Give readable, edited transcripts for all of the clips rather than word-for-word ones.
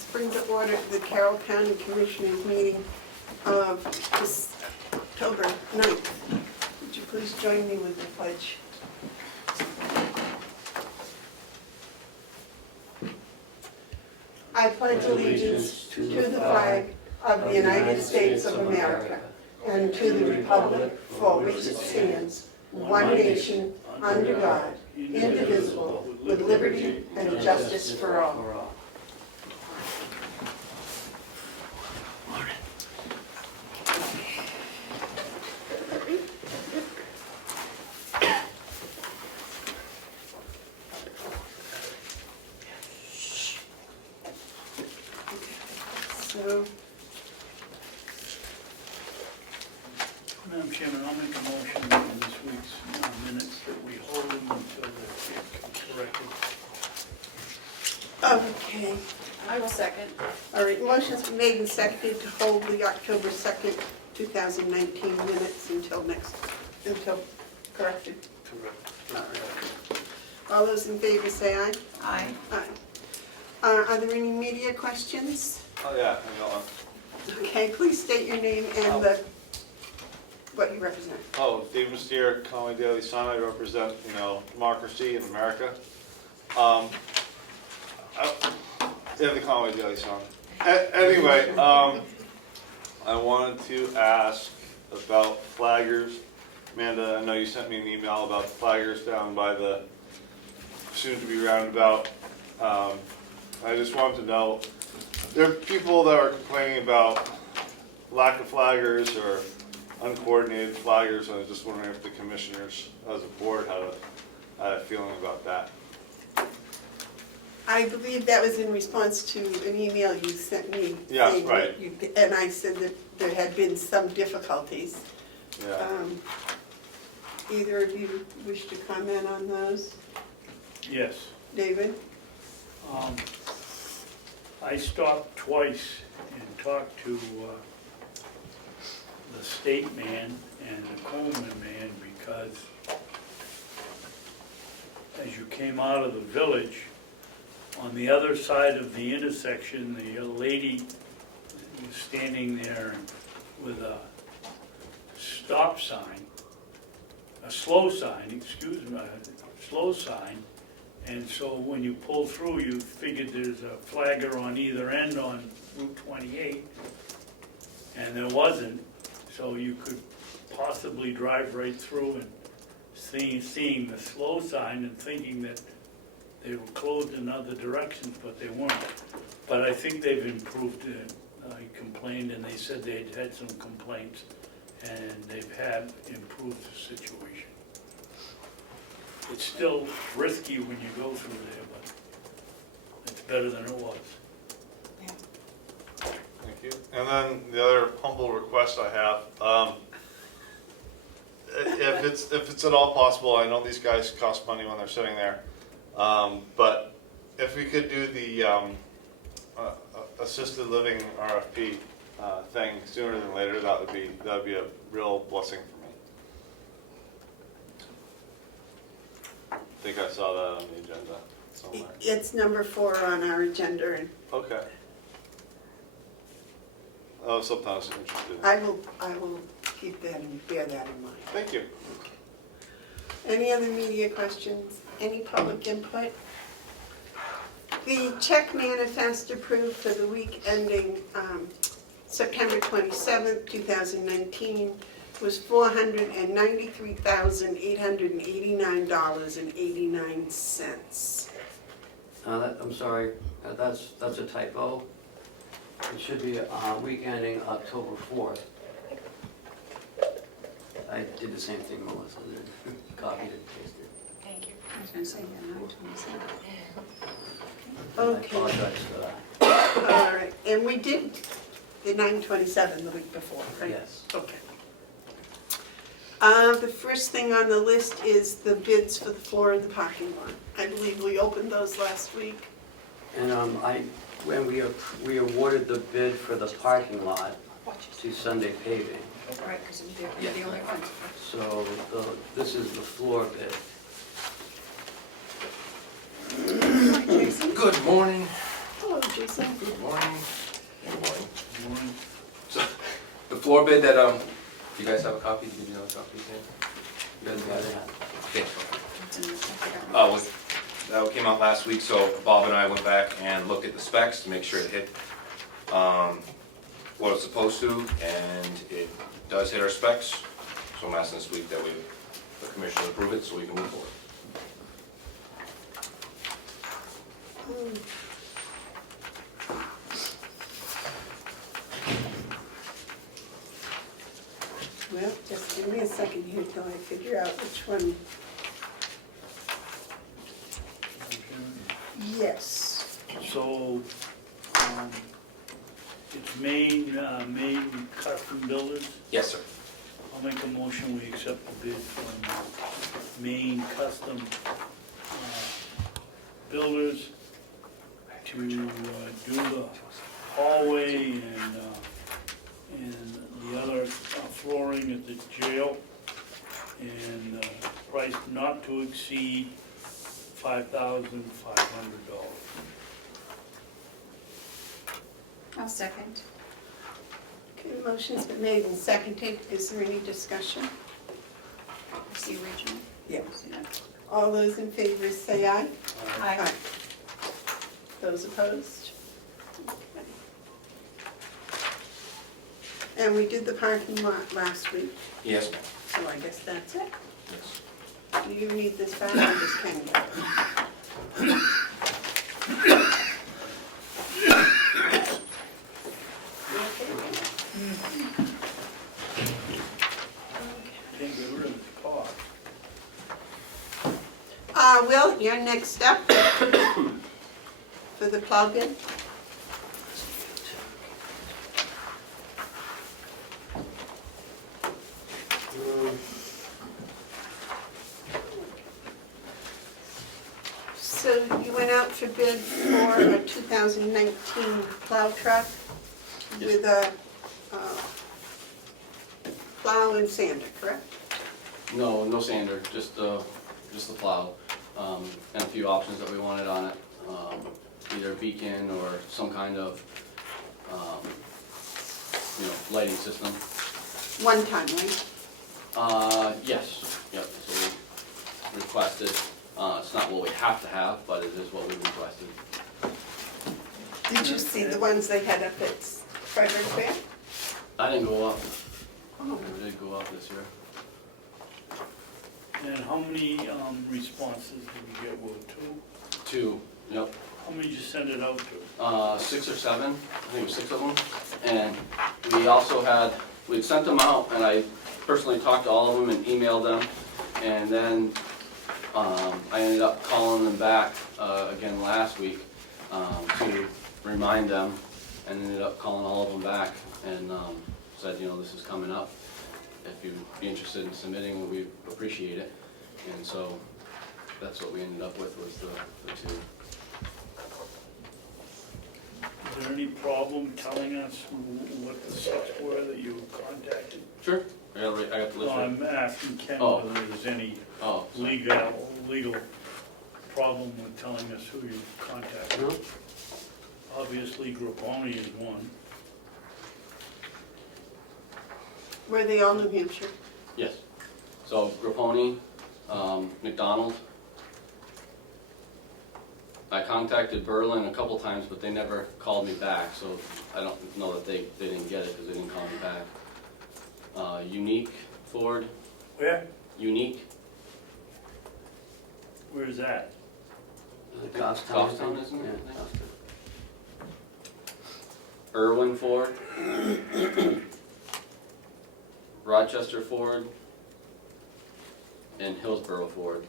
Let's bring to order the Carroll County Commissioners meeting of this October 9th. Would you please join me with the pledge? I pledge allegiance to the flag of the United States of America and to the republic for which it stands, one nation, under God, indivisible, with liberty and justice for all. So, Madam Chairman, I'll make a motion on this week's minutes that we hold them until they're corrected. okay. I will second. All right, motion's been made and seconded to hold the October 2nd, 2019 minutes until corrected. Correct. All those in favor say aye. Aye. Aye. Are there any media questions? Oh, yeah, I got one. Okay, please state your name and what you represent. Oh, Dave Mystere, Comeau Daily Sun. I represent, democracy in America. Yeah, the Comeau Daily Sun. Anyway, I wanted to ask about flaggers. Amanda, I know you sent me an email about the flaggers down by the soon-to-be roundabout. I just wanted to know, there are people that are complaining about lack of flaggers or uncoordinated flaggers, and I was just wondering if the commissioners, as a board, had a feeling about that. I believe that was in response to an email you sent me. Yes, saying right. that and I said that there had been some difficulties. Yeah. Either of you wish to comment on those? Yes. David? I stopped twice and talked to the state man and the Coleman man because as you came out of the village, on the other side of the intersection, the lady was standing there with a stop sign, a slow sign, slow sign. And so when you pull through, you figured there's a flagger on either end on Route 28, and there wasn't. So you could possibly drive right through and seeing the slow sign and thinking that they were closed in other directions, but they weren't. But I think they've improved it. I complained and they said they'd had some complaints and they've had improved the situation. It's still risky when you go through there, but it's better than it was. Thank you. And then the other humble request I have, if it's at all possible, I know these guys cost money when they're sitting there, but if we could do the assisted living RFP thing sooner than later, that would be a real blessing for me. I think I saw that on the agenda somewhere. It's number 4 on our agenda, and Okay. Oh, sometimes I'm interested. I will keep that and bear that in mind. Thank you. Any other media questions? Any public input? The check manifest approved for the week ending September 27th, 2019 was $493,889.89. I'm sorry, that's a typo. It should be week ending October 4th. I did the same thing Melissa did, copied and pasted. Thank you. I was going to say, yeah, 9/27. Okay. I apologize for that. All right, and we did the 9/27 the week before, right? Yes. Okay. The first thing on the list is the bids for the floor in the parking lot. I believe we opened those last week. And when we awarded the bid for the parking lot to Sunday Paving, Right, because they're the only ones. so this is the floor bid. Jason? Good morning. Hello, Lisa? Good morning. Good morning. Morning. So, the floor bid that, you guys have a copy? Did you have a copy, Sam? You guys got it? Okay. It's in the- I forgot. That came out last week, so Bob and I went back and looked at the specs to make sure it hit, what it's supposed to, and it does hit our specs. So I'm asking this week that the commission approve it so we can move forward. Well, just give me a second here till I figure out which one. Yes. So, it's Maine Custom Builders. Yes, sir. I'll make a motion, we accept the bid from Maine Custom Builders to do the hallway and the other flooring at the jail, and price not to exceed $5,500. I'll second. Okay, the motion's been made and seconded. Is there any discussion? It's the original. Yes. See that? All those in favor say aye. Aye. Those opposed? Okay. And we did the parking lot last week, Yes, ma'am. so I guess that's it. Yes. Do you need this back or just can you? Can't get rid of the car. Will, you're next up for the plow bid. So you went out for bid for a 2019 plow truck with a plow and sander, correct? No, no sander, just the plow, and a few options that we wanted on it. Either beacon or some kind of, lighting system. One time, right? Yes, yep, so we requested, it's not what we have to have, but it is what we requested. Did you see the ones they had up at Frederick Fair? I didn't go up, Oh, I did go up this year. And how many responses did you get? Well, two? Two, yep. How many did you send it out to? 6 or 7, I think it was 6 of them. And we also had, we'd sent them out, and I personally talked to all of them and emailed them. And then I ended up calling them back again last week to remind them, and ended up calling all of them back and said, this is coming up. If you'd be interested in submitting, we appreciate it. And so that's what we ended up with, was the two. Is there any problem telling us what the six were that you contacted? Sure. I got the list. No, right. I'm asking Ken Oh. whether there's any Oh, sorry. legal problem with telling us who you contacted. No? Obviously, Grapponi is one. were they all New Hampshire? Yes. So Grapponi, McDonald. I contacted Berlin a couple times, but they never called me back, so I don't know that they didn't get it because they didn't call me back. Unique Ford, Where? Unique. Where's that? Goffstown, isn't it? Yeah, Goffstown. Irwin Ford. Rochester Ford. And Hillsborough Ford.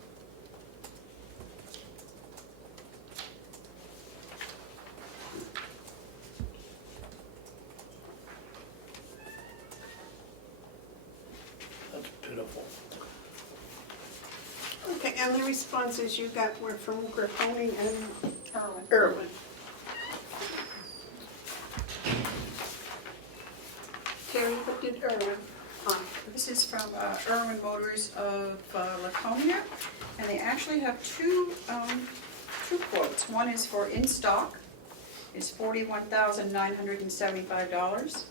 That's pitiful. Okay, and the responses you got were from Grapponi and Carroll. Irwin. Terry, what did Irwin? This is from Irwin Motors of Laconia, and they actually have two quotes. One is for in stock, is $41,975.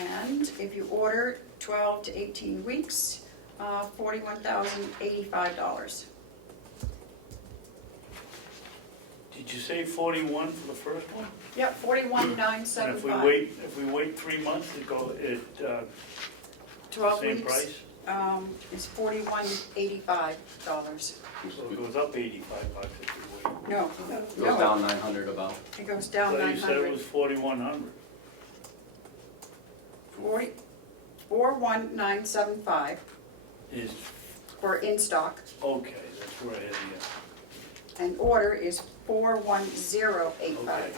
And if you order 12 to 18 weeks, $41,085. Did you say 41 for the first one? Yep, And if 41,975. we wait 3 months, it 12 same weeks price? is $41,085. So it goes up 85 bucks if we wait. No, Goes no, down 900 about. it goes I down thought you said it 900. was 4,100. 41975 Is, for in stock, okay, that's where I had the, and order is 41085.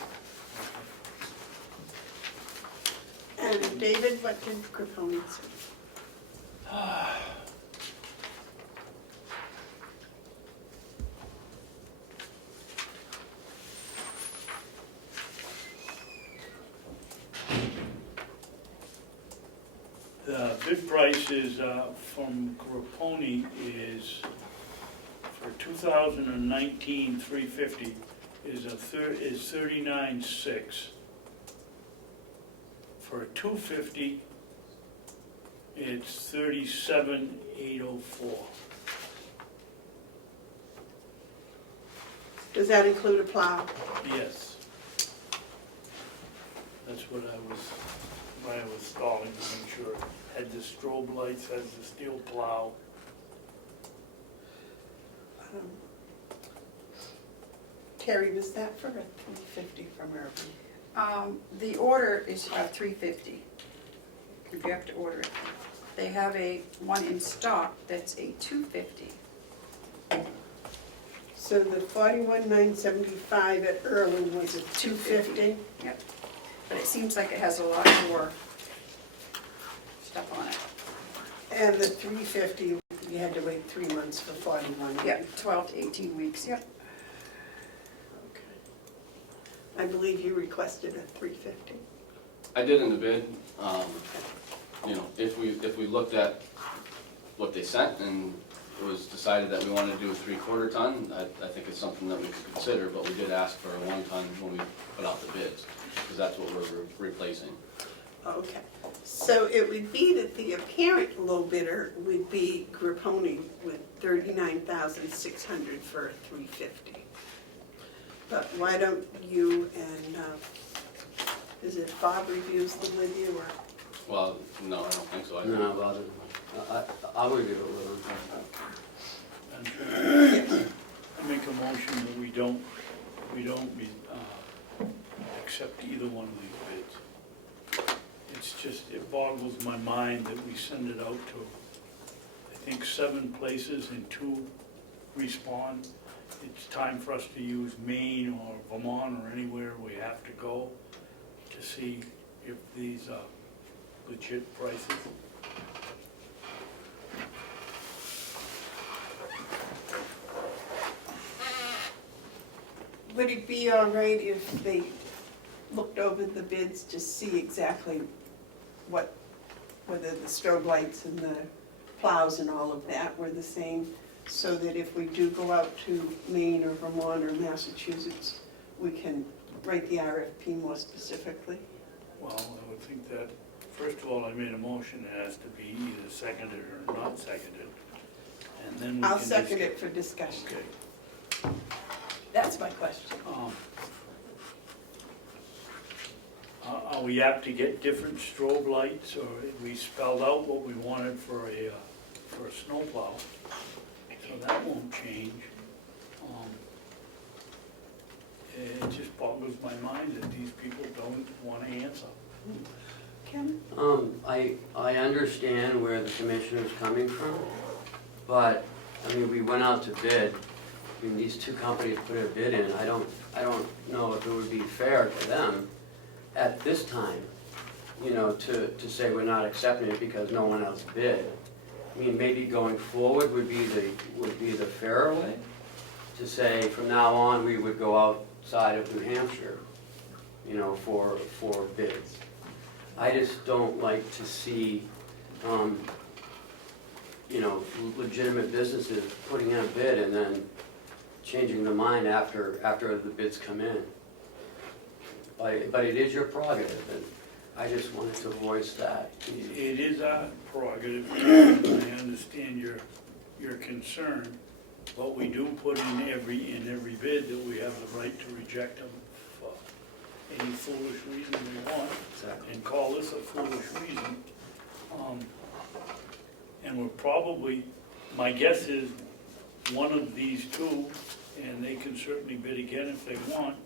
okay. And David, what did Comeau say? The bid price is, from Grapponi is, for 2019 350 is is 39,600. For 250, it's 37,804. Does that include a plow? Yes. That's what why I was stalling to make sure it had the strobe lights, has the steel plow. Terry, was that for a 350 from Irving? The order is 350, if you have to order it. They have one in stock that's a 250. So the 41,975 at Irving was a 250? Yep. But it seems like it has a lot more stuff on it. And the 350, you had to wait 3 months for 41? Yep, 12 to 18 weeks, yep. Okay. I believe you requested a 350. I did in the bid, you know, if we looked at what they sent and it was decided that we wanted to do a 3/4 ton, I think it's something that we could consider, but we did ask for a 1 ton when we put out the bids, because that's what we're replacing. Okay. So it would be that the apparent low bidder would be Grapponi with 39,600 for a 350. But why don't you and, is it Bob reviews them with you or? Well, no, I don't think so. I No, about it. I'll review it with them. I make a motion that we don't accept either one of these bids. It's just, it boggles my mind that we send it out to, I think, 7 places and 2 respond. It's time for us to use Maine or Vermont or anywhere we have to go to see if these are legit prices. Would it be all right if they looked over the bids to see exactly whether the strobe lights and the plows and all of that were the same, so that if we do go out to Maine or Vermont or Massachusetts, we can write the RFP more specifically? Well, I would think that, first of all, I made a motion, it has to be either seconded or not seconded, and then we can I'll second discuss. it for discussion. Okay. That's my question. Are we apt to get different strobe lights, or we spelled out what we wanted for a snowplow, so that won't change. It just boggles my mind that these people don't want to answer. Ken? I understand where the commissioner's coming from, but, I mean, we went out to bid. I mean, these 2 companies put a bid in. I don't know if it would be fair to them at this time, you know, to say we're not accepting it because no one else bid. I mean, maybe going forward would be the fairer way, to say from now on, we would go outside of New Hampshire, you know, for bids. I just don't like to see, you know, legitimate businesses putting in a bid and then, changing their mind after the bids come in. But it is your prerogative, and I just wanted to voice that. It is our prerogative, and I understand your concern, but we do put in every bid that we have the right to reject them for any foolish reason we want, Exactly. and call this a foolish reason. And we're probably, my guess is, one of these two, and they can certainly bid again if they want,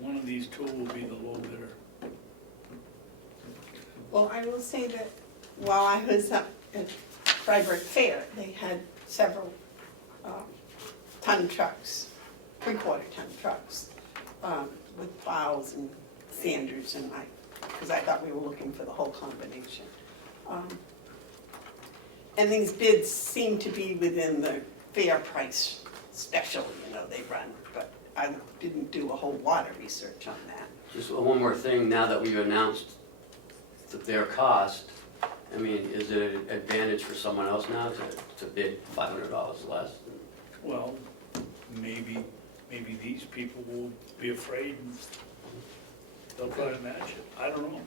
one of these two will be the low bidder. Well, I will say that while I was up at Freiburg Fair, they had several ton trucks, 3/4 ton trucks, with plows and sanders, and because I thought we were looking for the whole combination. And these bids seem to be within the fair price special, they run, but I didn't do a whole lot of research on that. Just one more thing, now that we've announced their cost, I mean, is it an advantage for someone else now to bid $500 less? Well, maybe these people will be afraid and they'll try to match it. I don't know.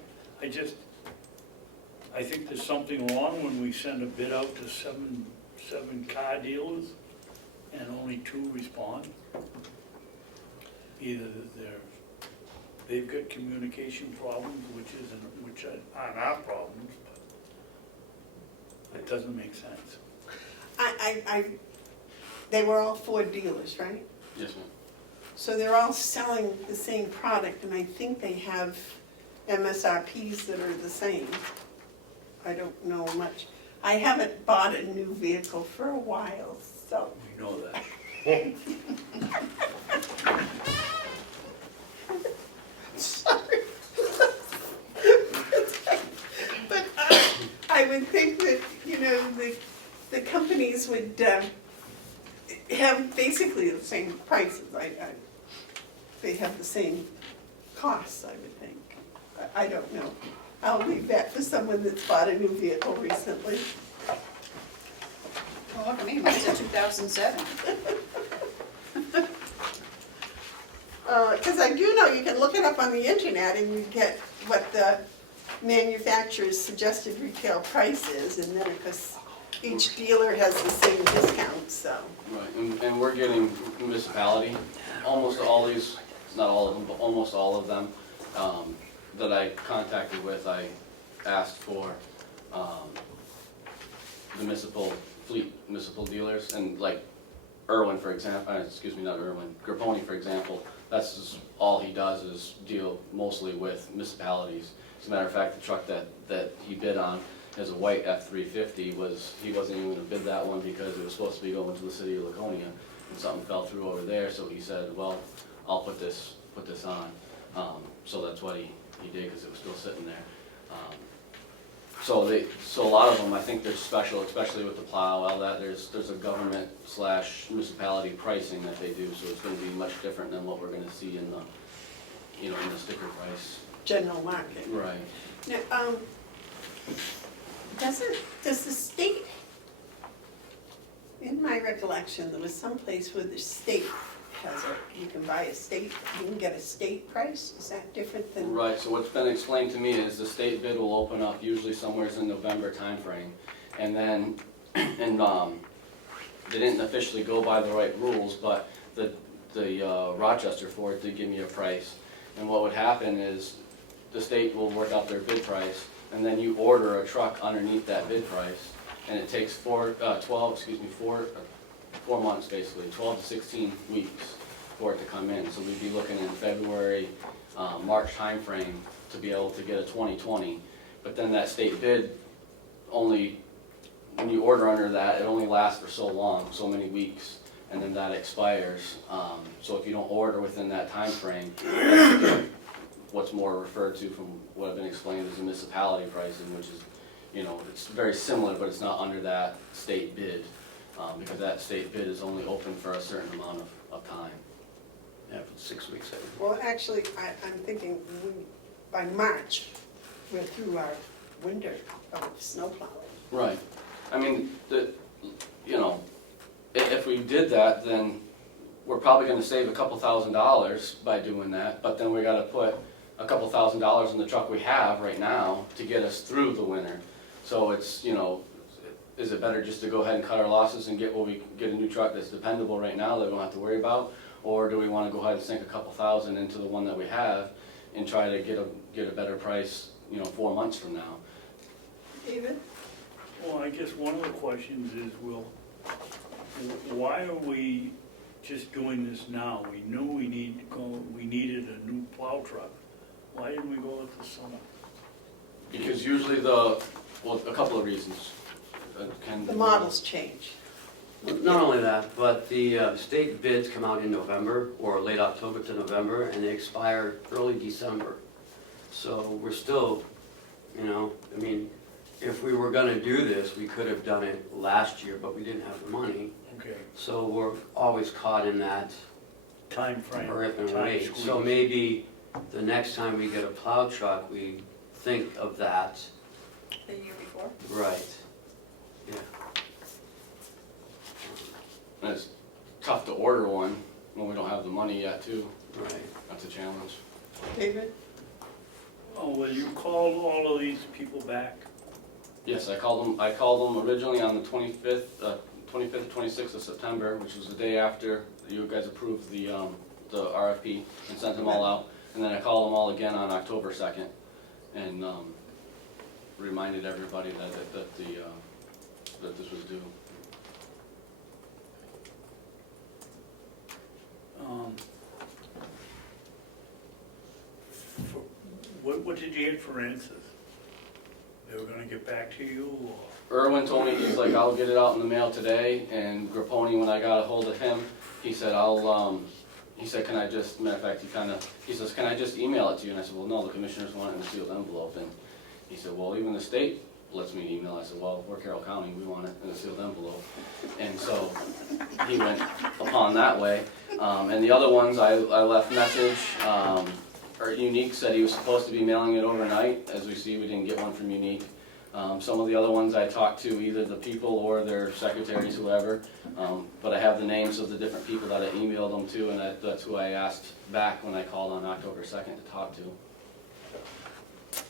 I think there's something wrong when we send a bid out to seven car dealers and only 2 respond. Either they've got communication problems, which aren't our problems, but it doesn't make sense. They were all Ford dealers, right? Yes, ma'am. So they're all selling the same product, and I think they have MSRPs that are the same. I don't know much. I haven't bought a new vehicle for a while, so. We know that. Sorry. But I would think that, the companies would have basically the same prices. They have the same costs, I would think. I don't know. I'll leave that for someone that's bought a new vehicle recently. Well, look at me, mine's a 2007. Because I do know you can look it up on the internet and you get what the manufacturer's suggested retail price is, and then of course each dealer has the same discount, so. Right, and we're getting municipality, almost all these, not all of them, but almost all of them, that I contacted with, I asked for, the municipal dealers, and like Irwin, for example, not Irwin, Grapponi, for example, that's just all he does is deal mostly with municipalities. As a matter of fact, the truck that he bid on is a white F-350, he wasn't even gonna bid that one because it was supposed to be going to the city of Laconia, and something fell through over there, so he said, well, I'll put this on. So that's what he did, because it was still sitting there. So a lot of them, I think they're special, especially with the plow, all that, there's a government/municipality pricing that they do, so it's gonna be much different than what we're gonna see in the, in the sticker price. General market. Right. Now, does the state, in my recollection, there was some place where the state has you can buy you can get a state price? Is that different than? Right, so what's been explained to me is the state bid will open up usually somewhere in November timeframe. And then, they didn't officially go by the right rules, but the Rochester Ford did give me a price. And what would happen is the state will work out their bid price, and then you order a truck underneath that bid price, and it takes 4 months basically, 12 to 16 weeks for it to come in. So we'd be looking in February, March timeframe to be able to get a 2020. But then that state bid only, when you order under that, it only lasts for so long, so many weeks, and then that expires. So if you don't order within that timeframe, what's more referred to from what I've been explained as the municipality pricing, which is, it's very similar, but it's not under that state bid. Because that state bid is only open for a certain amount of time. Yeah, for 6 weeks. Well, actually, I'm thinking by March, we're through our winter of snow plowing. Right. I mean, if we did that, then we're probably gonna save a couple $1,000s by doing that, but then we gotta put a couple $1,000s in the truck we have right now to get us through the winter. So it's, you know, is it better just to go ahead and cut our losses and get a new truck that's dependable right now that we don't have to worry about? Or do we wanna go ahead and sink a couple thousand into the one that we have and try to get a better price, you know, 4 months from now? David? Well, I guess one of the questions is, why are we just doing this now? We knew we needed a new plow truck. Why didn't we go with the summer? Because usually a couple of reasons. The models change. Not only that, but the state bids come out in November, or late October to November, and they expire early December. So we're still, you know, I mean, if we were gonna do this, we could have done it last year, but we didn't have the money. Okay, So we're always caught in that time frame, rip and time wait. squeeze. So maybe the next time we get a plow truck, we think of that. The year before? Right. Yeah. And it's tough to order one when we don't have the money yet too. Right. That's a challenge. David? Oh, well, you called all of these people back? Yes, I called them originally on the 25th, 26th of September, which was the day after you guys approved the RFP and sent them all out. And then I called them all again on October 2nd and reminded everybody that this was due. What did you get for answers? They were gonna get back to you, or? Irwin told me, he's like, I'll get it out in the mail today, and Grapponi, when I got a hold of him, he said, he said, can I just, matter of fact, he says, can I just email it to you? And I said, well, no, the commissioners want it in a sealed envelope, and he said, well, even the state lets me email. I said, well, we're Carroll County, we want it in a sealed envelope. And so, he went upon that way, and the other ones, I left message, or Unique said he was supposed to be mailing it overnight. As we see, we didn't get one from Unique. Some of the other ones I talked to, either the people or their secretaries, whoever, but I have the names of the different people that I emailed them to, and that's who I asked back when I called on October 2nd to talk to.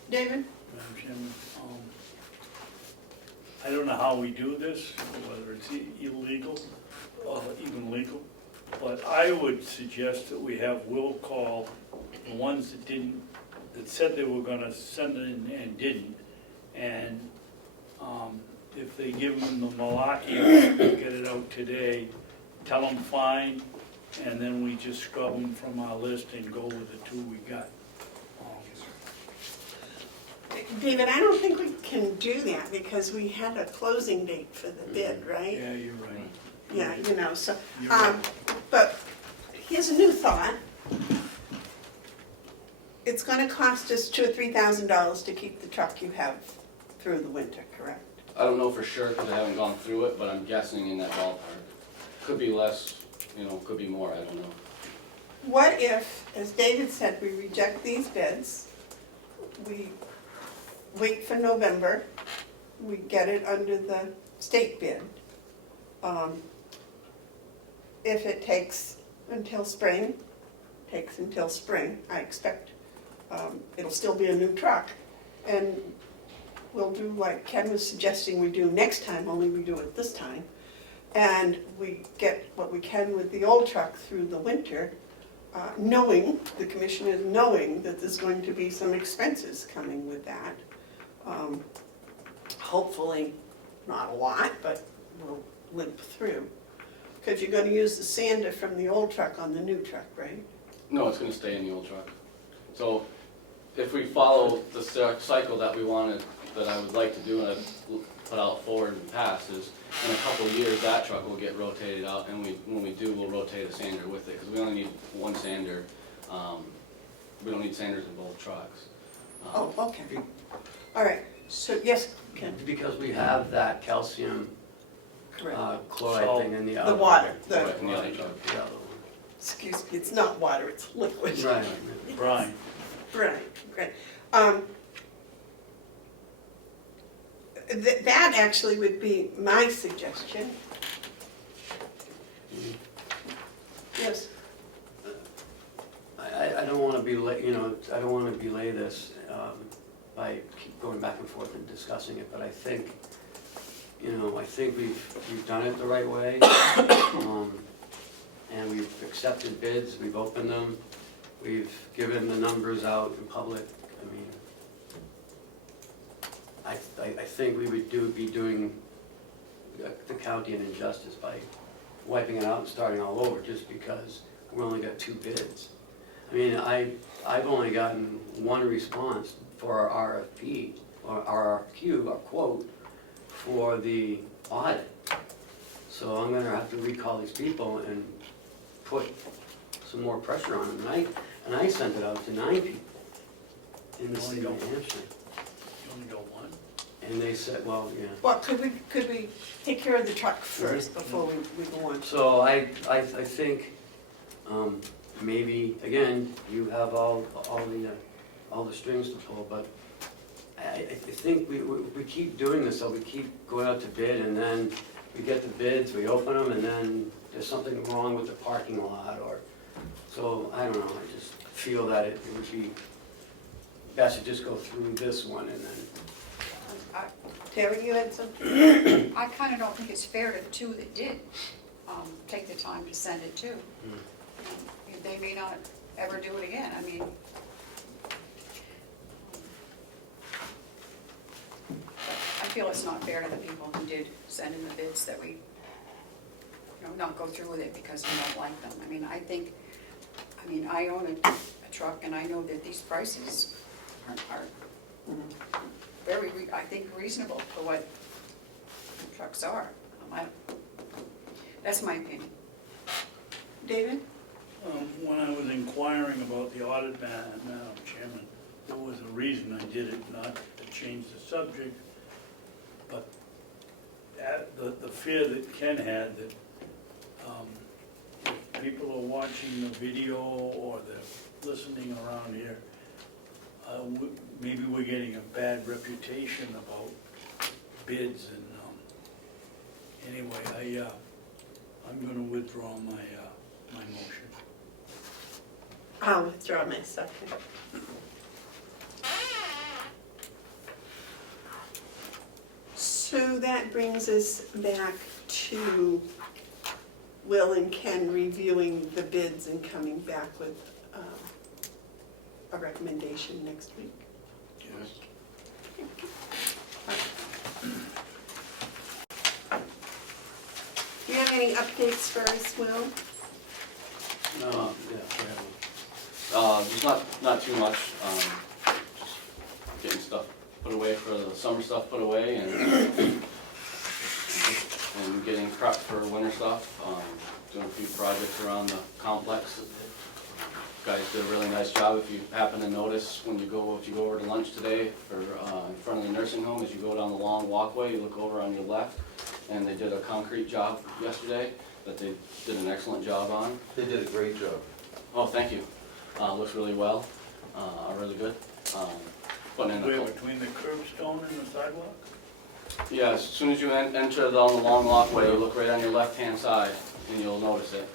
David? Madam Chairman, I don't know how we do this, whether it's illegal or even legal, but I would suggest that we have Will call the ones that said they were gonna send it in and didn't, and if they give them the malarkey, get it out today, tell them fine, and then we just scrub them from our list and go with the two we got. David, I don't think we can do that because we had a closing date for the bid, right? Yeah, you're right. Yeah, you know, so, You're right. but here's a new thought. It's gonna cost us $2,000 or $3,000 to keep the truck you have through the winter, correct? I don't know for sure because I haven't gone through it, but I'm guessing in that ballpark. Could be less, you know, could be more, I don't know. What if, as David said, we reject these bids, we wait for November, we get it under the state bid. If it takes until spring, I expect it'll still be a new truck. And we'll do like Ken was suggesting we do next time, only we do it this time. And we get what we can with the old truck through the winter, knowing, the commissioners knowing that there's going to be some expenses coming with that. Hopefully not a lot, but we'll limp through. Because you're gonna use the sander from the old truck on the new truck, right? No, it's gonna stay in the old truck. So if we follow the cycle that we wanted, that I would like to do and I've put out forward and past is, in a couple of years, that truck will get rotated out, and when we do, we'll rotate a sander with it, because we only need one sander. We don't need sanders in both trucks. Oh, okay. All right, so yes, Ken, Because we have that calcium correct. chloride thing in the other. The water, Right, in the other Right, truck. the other one. excuse me, it's not water, it's liquid. Right. Brian, Right, great. That actually would be my suggestion. don't wanna belay this, by keep going back and forth and discussing it, but I think, I think we've done it the right way. And we've accepted bids, we've opened them, we've given the numbers out in public. I mean, I think we would be doing the county an injustice by wiping it out and starting all over, just because we only got 2 bids. I mean, I've only gotten 1 response for our RFP, or our RFQ, our quote, for the audit. So I'm gonna have to recall these people and put some more pressure on them. And I sent it out to 9 people in the state of New Hampshire. You only got 1? And they said, well, yeah. Well, could we take care of the truck first before we go on? So I think, maybe, again, you have all the strings to pull, but I think we keep doing this, so we keep going out to bid, and then we get the bids, we open them, and then there's something wrong with the parking lot, or, so, I don't know, I just feel that it would be best to just go through this one, and then, Terry, you had something? I kind of don't think it's fair to the 2 that did take the time to send it to. They may not ever do it again. I mean, I feel it's not fair to the people who did send in the bids that we, not go through with it because we don't like them. I mean, I own a truck, and I know that these prices are very, I think, reasonable for what trucks are. That's my opinion. David? When I was inquiring about the audit, Madam Chairman, there was a reason I did it, not to change the subject, but the fear that Ken had that if people are watching the video or they're listening around here, maybe we're getting a bad reputation about bids, and anyway, I'm going to withdraw my motion. I'll withdraw my second. So that brings us back to Will and Ken reviewing the bids and coming back with a recommendation next week. Yes. Do you have any updates for us, Will? No, yeah, there's not too much, just getting stuff put away for the summer stuff put away, and getting prepped for winter stuff, doing a few projects around the complex. Guys did a really nice job. If you happen to notice if you go over to lunch today in front of the nursing home, as you go down the long walkway, you look over on your left, and they did a concrete job yesterday that they did an excellent job on. They did a great job. Oh, thank you. Looks really well, really good. Putting in Where, between the curbstone and the sidewalk? yeah, as soon as you enter down the long walkway, you look right on your left-hand side, and you'll notice it.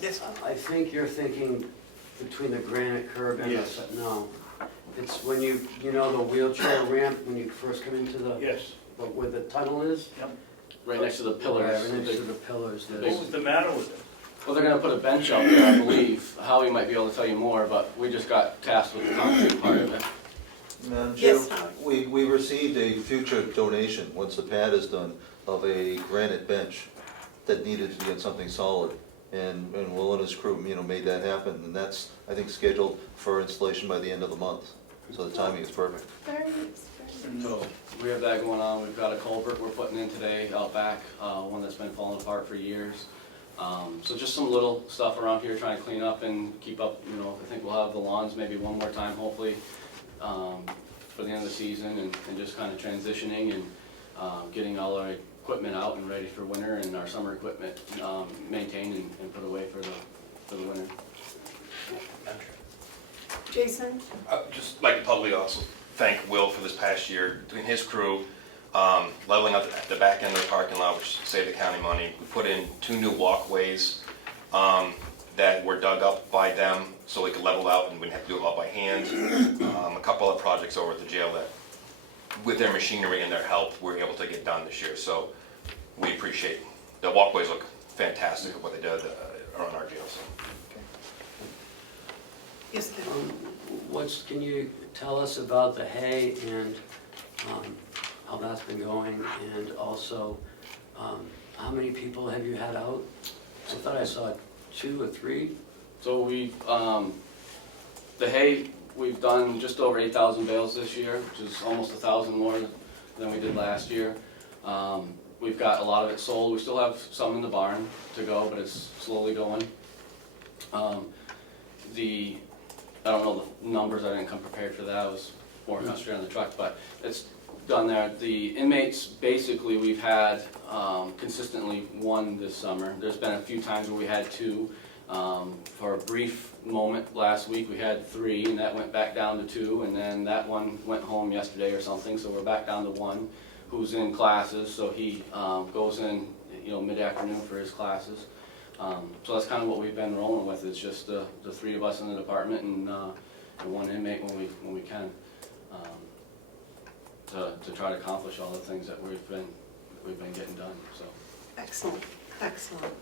This one? I think you're thinking between the granite curb and the, Yes. no. It's when you know the wheelchair ramp, when you first come into the, Yes. where the tunnel is? Yep. Right next to the pillars. Right next to the pillars, What there's, was the matter with it? Well, they're gonna put a bench out there, I believe. Howie might be able to tell you more, but we just got tasked with the concrete part of it. Madam Chair, Yes, Howie. we received a future donation, once the pad is done, of a granite bench that needed to get something solid. And Will and his crew, made that happen, and that's, I think, scheduled for installation by the end of the month. So the timing is perfect. Very nice, very nice. So we have that going on. We've got a culvert we're putting in today out back, one that's been falling apart for years. So just some little stuff around here, trying to clean up and keep up, I think we'll have the lawns maybe one more time, hopefully, for the end of the season, and just kind of transitioning and getting all our equipment out and ready for winter, and our summer equipment maintained and put away for the winter. Jason? I'd just like to publicly also thank Will for this past year, doing his crew, leveling up the back end of the parking lot, which saved the county money. We put in 2 new walkways. that were dug up by them so we could level out and we wouldn't have to do it all by hand. A couple of projects over at the jail that, with their machinery and their help, we're able to get done this year. So we appreciate, the walkways look fantastic of what they did around our jail. So. Yes, Ken? Can you tell us about the hay and how that's been going? And also, how many people have you had out? I thought I saw 2 or 3. So we've, the hay, we've done just over 8,000 bales this year, which is almost 1,000 more than we did last year. We've got a lot of it sold. We still have some in the barn to go, but it's slowly going. I don't know the numbers, I didn't come prepared for that, I was more concentrated on the truck, but it's done there. The inmates, basically, we've had consistently 1 this summer. There's been a few times where we had 2. For a brief moment last week, we had 3, and that went back down to 2, and then that one went home yesterday or something, so we're back down to 1 who's in classes, so he goes in, mid-afternoon for his classes. So that's kind of what we've been rolling with, is just the 3 of us in the department and 1 inmate when we can, to try to accomplish all the things that we've been getting done. So. Excellent, excellent.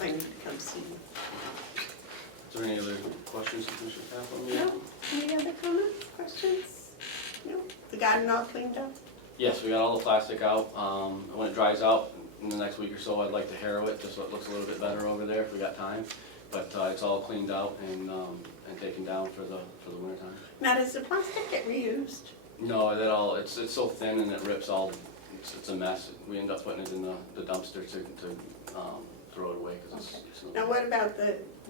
I need to come see you. Is there any other questions that we should have from you? No? Any other comments, questions? No? The garden all cleaned up? Yes, we got all the plastic out. When it dries out in the next week or so, I'd like to harrow it just so it looks a little bit better over there if we got time. But it's all cleaned out and taken down for the winter time. Now, does the plastic get reused? No, it's so thin and it rips all. It's a mess. We end up putting it in the dumpster to throw it away because it's Now, what about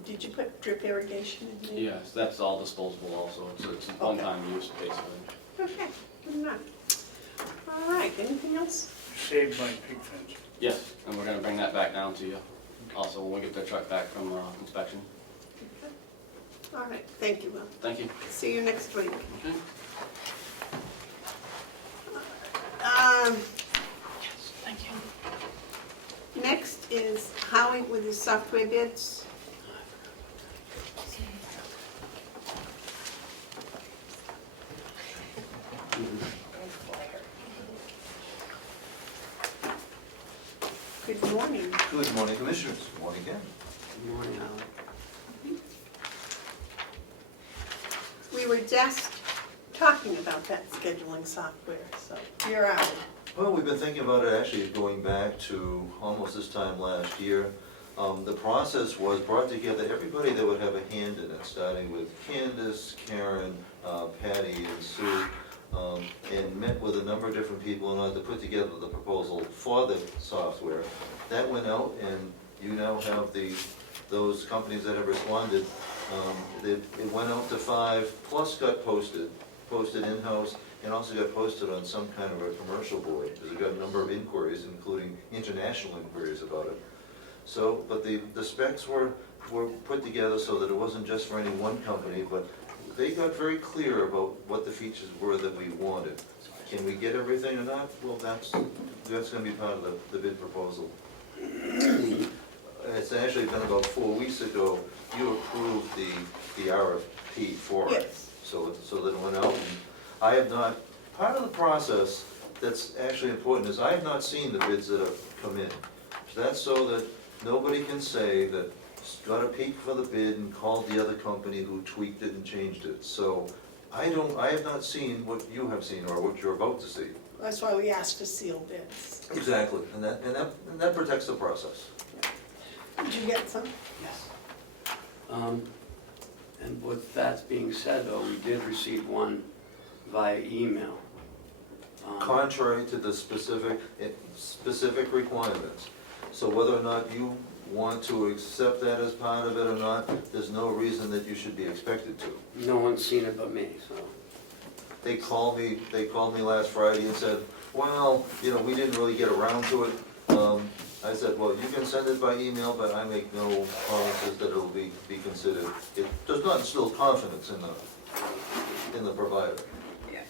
did you put drip irrigation in there? Yes, that's all disposable also. It's one-time use basically. Okay, good enough. All right, anything else? Saved my pig fence. Yes, and we're gonna bring that back down to you. Also, when we get the truck back from inspection. Okay. All right, thank you, Will. Thank you. See you next week. Okay. Thank you. Next is Howie with his software bids. Good morning. Good morning, Commissioners. Good morning again. Good morning, Howard. We were just talking about that scheduling software, so you're out. Well, we've been thinking about it actually going back to almost this time last year. The process was brought together everybody that would have a hand in it, starting with Candace, Karen, Patty, and Sue, and met with a number of different people in order to put together the proposal for the software. That went out, and you now have those companies that have responded. It went out to 5, plus got posted in-house, and also got posted on some kind of a commercial board, because we got a number of inquiries, including international inquiries about it. So, but the specs were put together so that it wasn't just for any one company, but they got very clear about what the features were that we wanted. Can we get everything or not? Well, that's gonna be part of the bid proposal. It's actually been about 4 weeks ago, you approved the RFP for it. Yes. So that it went out, and I have not, part of the process that's actually important is I have not seen the bids that have come in. That's so that nobody can say that got a peek for the bid and called the other company who tweaked it and changed it. So I have not seen what you have seen or what you're about to see. That's why we asked for sealed bids. Exactly, and that protects the process. Did you get some? Yes. And with that being said, though, we did receive one via email. Contrary to the specific requirements. So whether or not you want to accept that as part of it or not, there's no reason that you should be expected to. No one's seen it but me, so. They called me last Friday and said, well, we didn't really get around to it. I said, well, you can send it by email, but I make no promises that it'll be considered. It does not instill confidence in the provider. Yeah.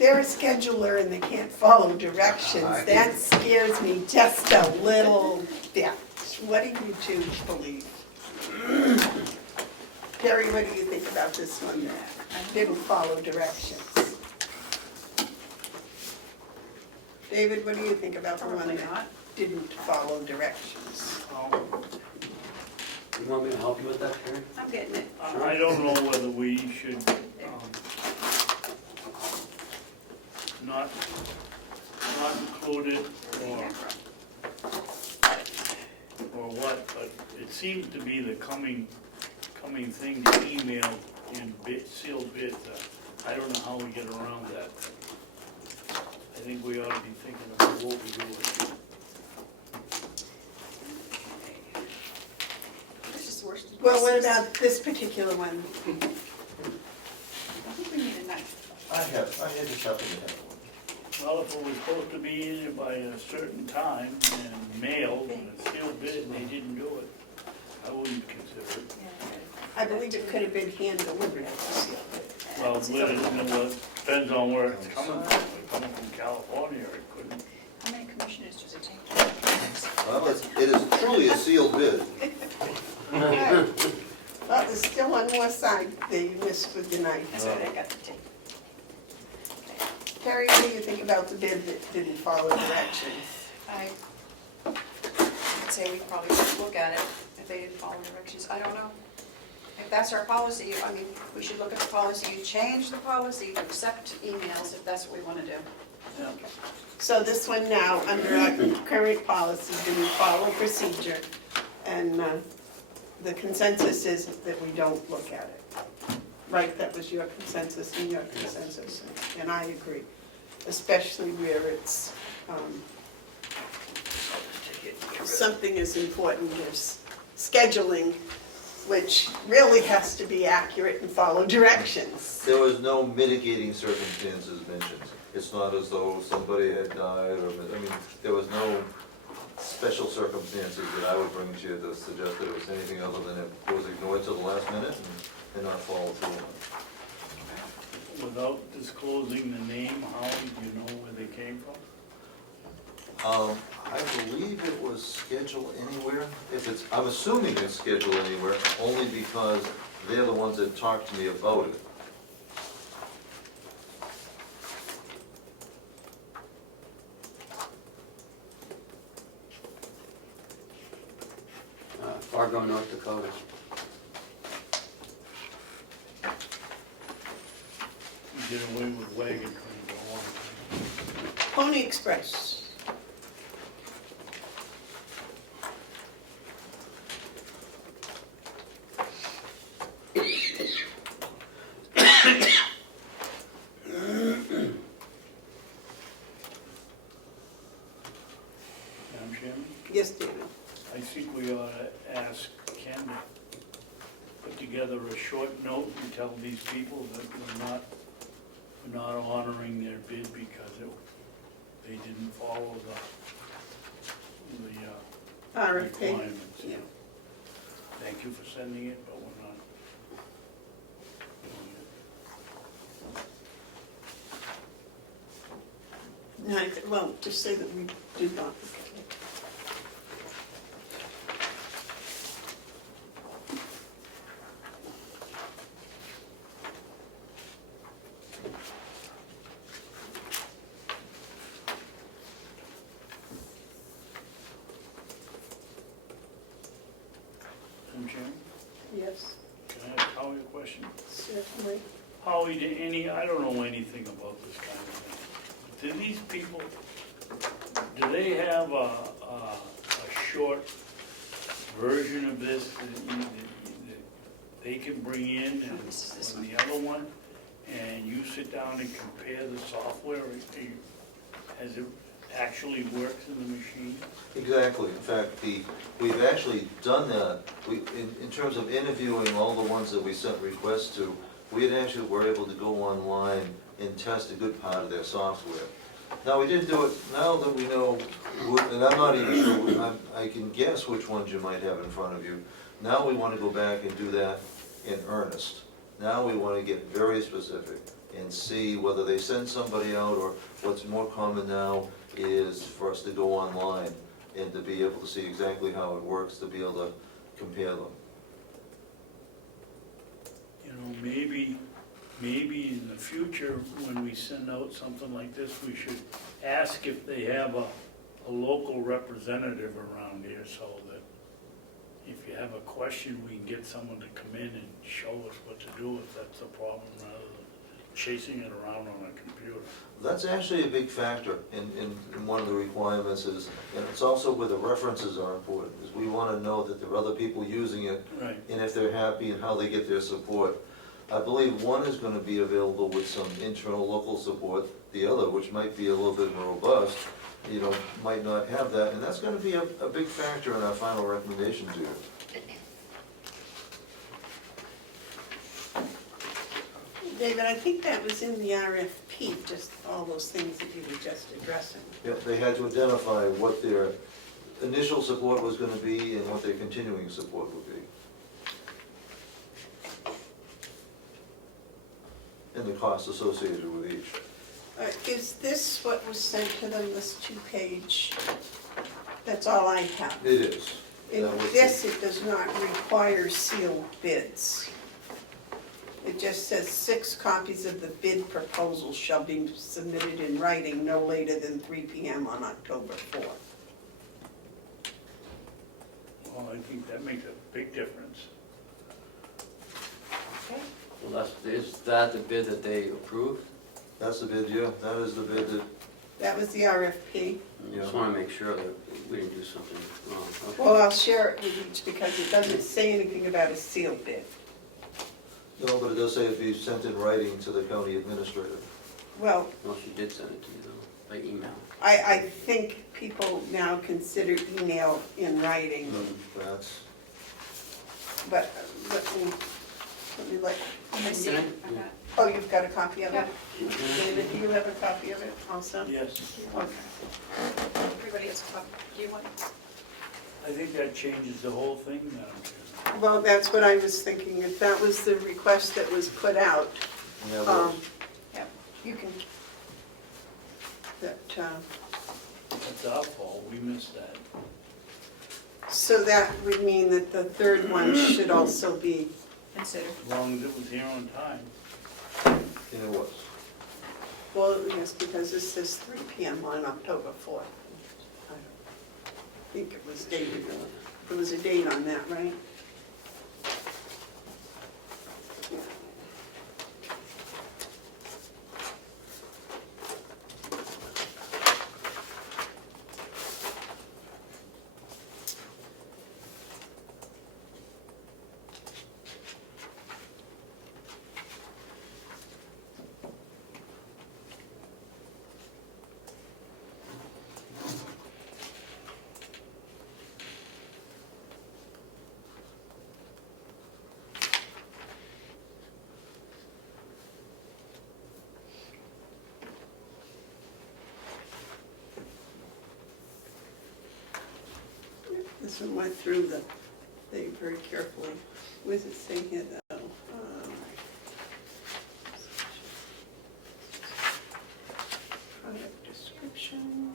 they're a scheduler and they can't follow directions. That scares me just a little bit. What do you two believe? Gary, what do you think about this one that didn't follow directions? David, what do you think about the one Probably that not. didn't follow directions? You want me to help you with that, Karen? I'm getting it. I don't know whether we should, not include it or what, but it seems to be the coming thing to email in sealed bids. I don't know how we get around that. I think we ought to be thinking about what we do with it. This is worse than Well, what this. about this particular one? I think we need a knife. I just happen to have one. Well, if it was supposed to be in here by a certain time and mailed and a sealed bid and they didn't do it, I wouldn't consider it. I believe it could have been hand delivered. Well, it depends on where it's coming from. If it's coming from California, or it couldn't. How many commissioners does it take? Well, it is truly a sealed bid. Well, there's still one more side that you missed with your knife. That's what I got to take. Carrie, what do you think about the bid that didn't follow directions? I'd say we probably should look at it if they didn't follow directions. I don't know. If that's our policy, I mean, we should look at the policy, you change the policy to accept emails if that's what we want to do. So this one now, under our current policy, do we follow procedure? And the consensus is that we don't look at it. Right, that was your consensus and your consensus, and I agree. Especially where it's, something as important as scheduling, which really has to be accurate and follow directions. There was no mitigating circumstances mentioned. It's not as though somebody had died, or, I mean, there was no special circumstances that I would bring to you to suggest that it was anything other than it was ignored till the last minute and not followed through on. Without disclosing the name, Howie, do you know where they came from? I believe it was Schedule Anywhere. If it's, I'm assuming it's Schedule Anywhere, only because they're the ones that talked to me about it. Fargo, North Dakota. You did away with wagon train for a long time. Pony Express. Madam Chairman, Yes, David. I think we ought to ask Ken to put together a short note and tell these people that we're not honoring their bid because they didn't follow the RFP. requirements. Yeah. Thank you for sending it, but we're not doing it. No, well, just say that we did not. Madam Chairman, Yes, can I ask Howie a question? certainly. Howie, I don't know anything about this kind of thing. Do these people, do they have a short version of this that they can bring in and the other one? And you sit down and compare the software as it actually works in the machine? Exactly. In fact, we've actually done that. In terms of interviewing all the ones that we sent requests to, we had actually were able to go online and test a good part of their software. Now, we didn't do it, now that we know, and I'm not even sure, I can guess which ones you might have in front of you. Now we want to go back and do that in earnest. Now we want to get very specific. and see whether they send somebody out, or what's more common now is for us to go online and to be able to see exactly how it works, to be able to compare them. You know, maybe in the future, when we send out something like this, we should ask if they have a local representative around here, so that if you have a question, we can get someone to come in and show us what to do if that's a problem, rather than chasing it around on a computer. That's actually a big factor in one of the requirements is, and it's also where the references are important, is we want to know that there are other people using it, Right. and if they're happy and how they get their support. I believe one is going to be available with some internal local support, the other, which might be a little bit more robust, you know, might not have that, and that's going to be a big factor in our final recommendation to you. David, I think that was in the RFP, just all those things that you were just addressing. Yep, they had to identify what their initial support was going to be and what their continuing support would be. And the costs associated with each. Is this what was sent to them, this 2-page? That's all I have. It is. In That was this, it does not require sealed bids. It just says 6 copies of the bid proposal shall be submitted in writing no later than 3 p.m. on October 4th. Well, I think that makes a big difference. Okay. Well, is that the bid that they approved? That's the bid, yeah, that is the bid that, That was the RFP. I just wanna make sure that we didn't do something wrong. Okay. Well, I'll share it with each because it doesn't say anything about a sealed bid. no, but it does say it be sent in writing to the county administrator. Well, Well, she did send it to you though, by email. I think people now consider email in writing, That's, but let me let, I see it, I got it. oh, you've got a copy of it? Yeah. David, do you have a copy of it also? Yes, Okay. Everybody has a copy. Do you want? I think that changes the whole thing now. Well, that's what I was thinking, if that was the request that was put out, yeah, Yeah. you can, that, That's our fault, we missed that. so that would mean that the third one should also be, Consider. As long as it was here on time. and it was. well, yes, because this says 3 p.m. on October 4th. I think it was dated, there was a date on that, right? This one went through the thing very carefully. What does it say here, though? Product description.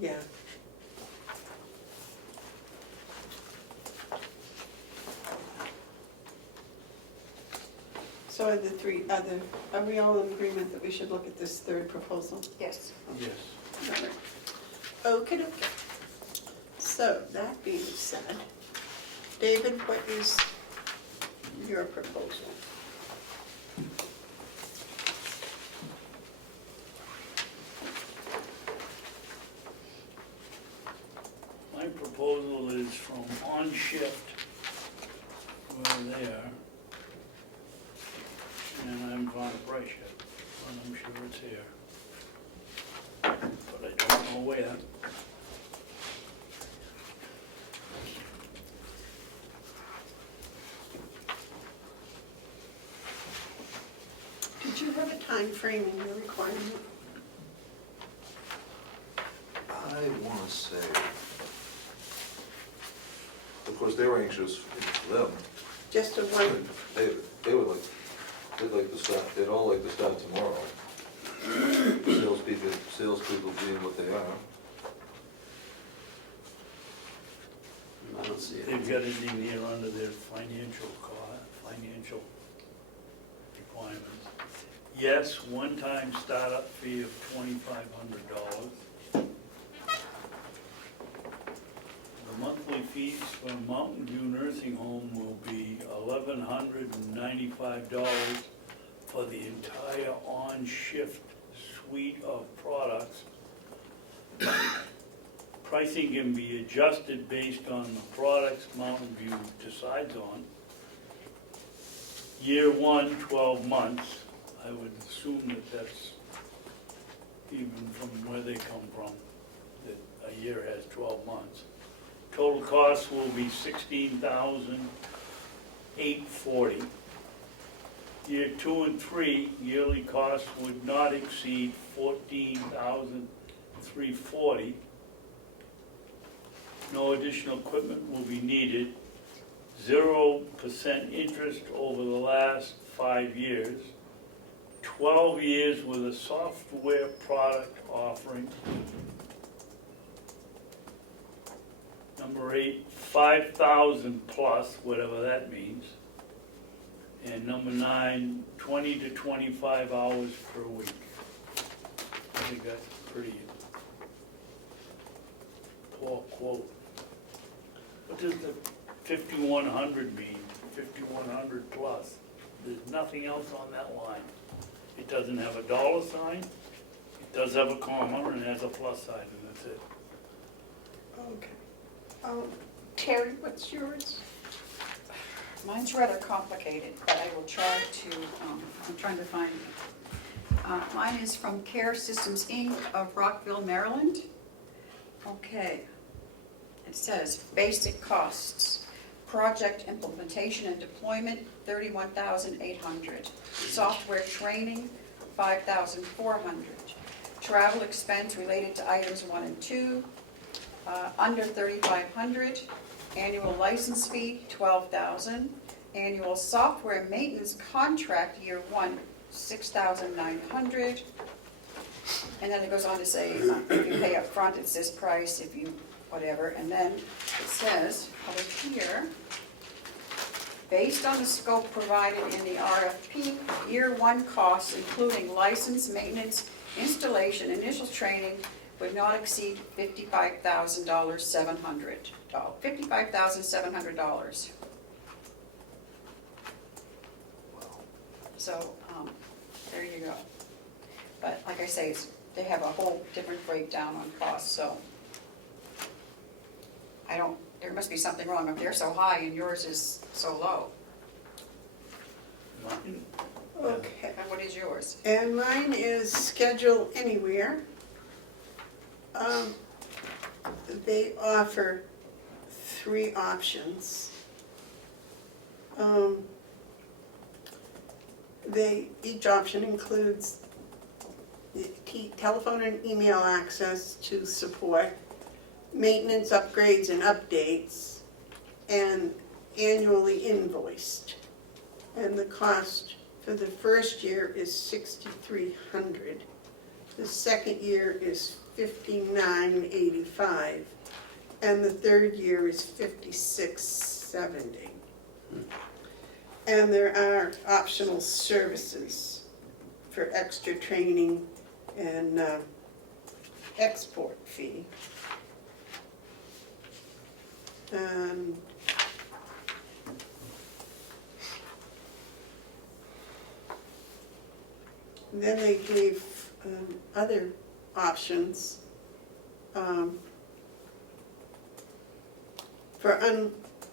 Yeah. So are the three other, are we all in agreement that we should look at this third proposal? Yes. Yes. All right. Okey-dokey. So, that being said, David, what is your proposal? My proposal is from on shift, where they are, and I'm on a break shift, and I'm sure it's here. But I don't know where. Did you have a time frame in your requirement? I want to say, the course, they're anxious for them. Just a one, They would like, they'd like to start, they'd all like to start tomorrow. Salespeople being what they are. I don't see it. They've got it in here under their financial requirements. Yes, one-time startup fee of $2,500. The monthly fees for Mountain View Nursing Home will be $1,195 for the entire on-shift suite of products. Pricing can be adjusted based on the products Mountain View decides on. Year one, 12 months. I would assume that that's even from where they come from, that a year has 12 months. Total cost will be $16,840. Year 2 and 3, yearly costs would not exceed $14,340. No additional equipment will be needed. 0% interest over the last 5 years. 12 years with a software product offering. Number 8, 5,000 plus, whatever that means. And number 9, 20 to 25 hours per week. I think that's a pretty poor quote. What does the 5,100 mean? 5,100 plus? There's nothing else on that line. It doesn't have a dollar sign, it does have a comma, and it has a plus sign, and that's it. okay. Terry, what's yours? Mine's rather complicated, but I will try to, I'm trying to find it. Mine is from Care Systems, Inc. of Rockville, Maryland. Okay. It says, basic costs, project implementation and deployment, $31,800. Software training, $5,400. Travel expense related to items 1 and 2, under $3,500. Annual license fee, $12,000. Annual software maintenance contract, year 1, $6,900. And then it goes on to say, if you pay up front, it's this price, if you whatever, and then it says, over here, based on the scope provided in the RFP, year 1 costs, including license, maintenance, installation, initial training, would not exceed $55,700. $55,700. So, there you go. But like I say, they have a whole different breakdown on costs, so there must be something wrong if they're so high and yours is so low. Mine, Okay. And what is yours? And mine is Schedule Anywhere. They offer 3 options. Each option includes the telephone and email access to support, maintenance, upgrades, and updates, and annually invoiced. And the cost for the first year is $6,300. The second year is $59.85, and the third year is $56.70. And there are optional services for extra training and export fee. And then they gave other options for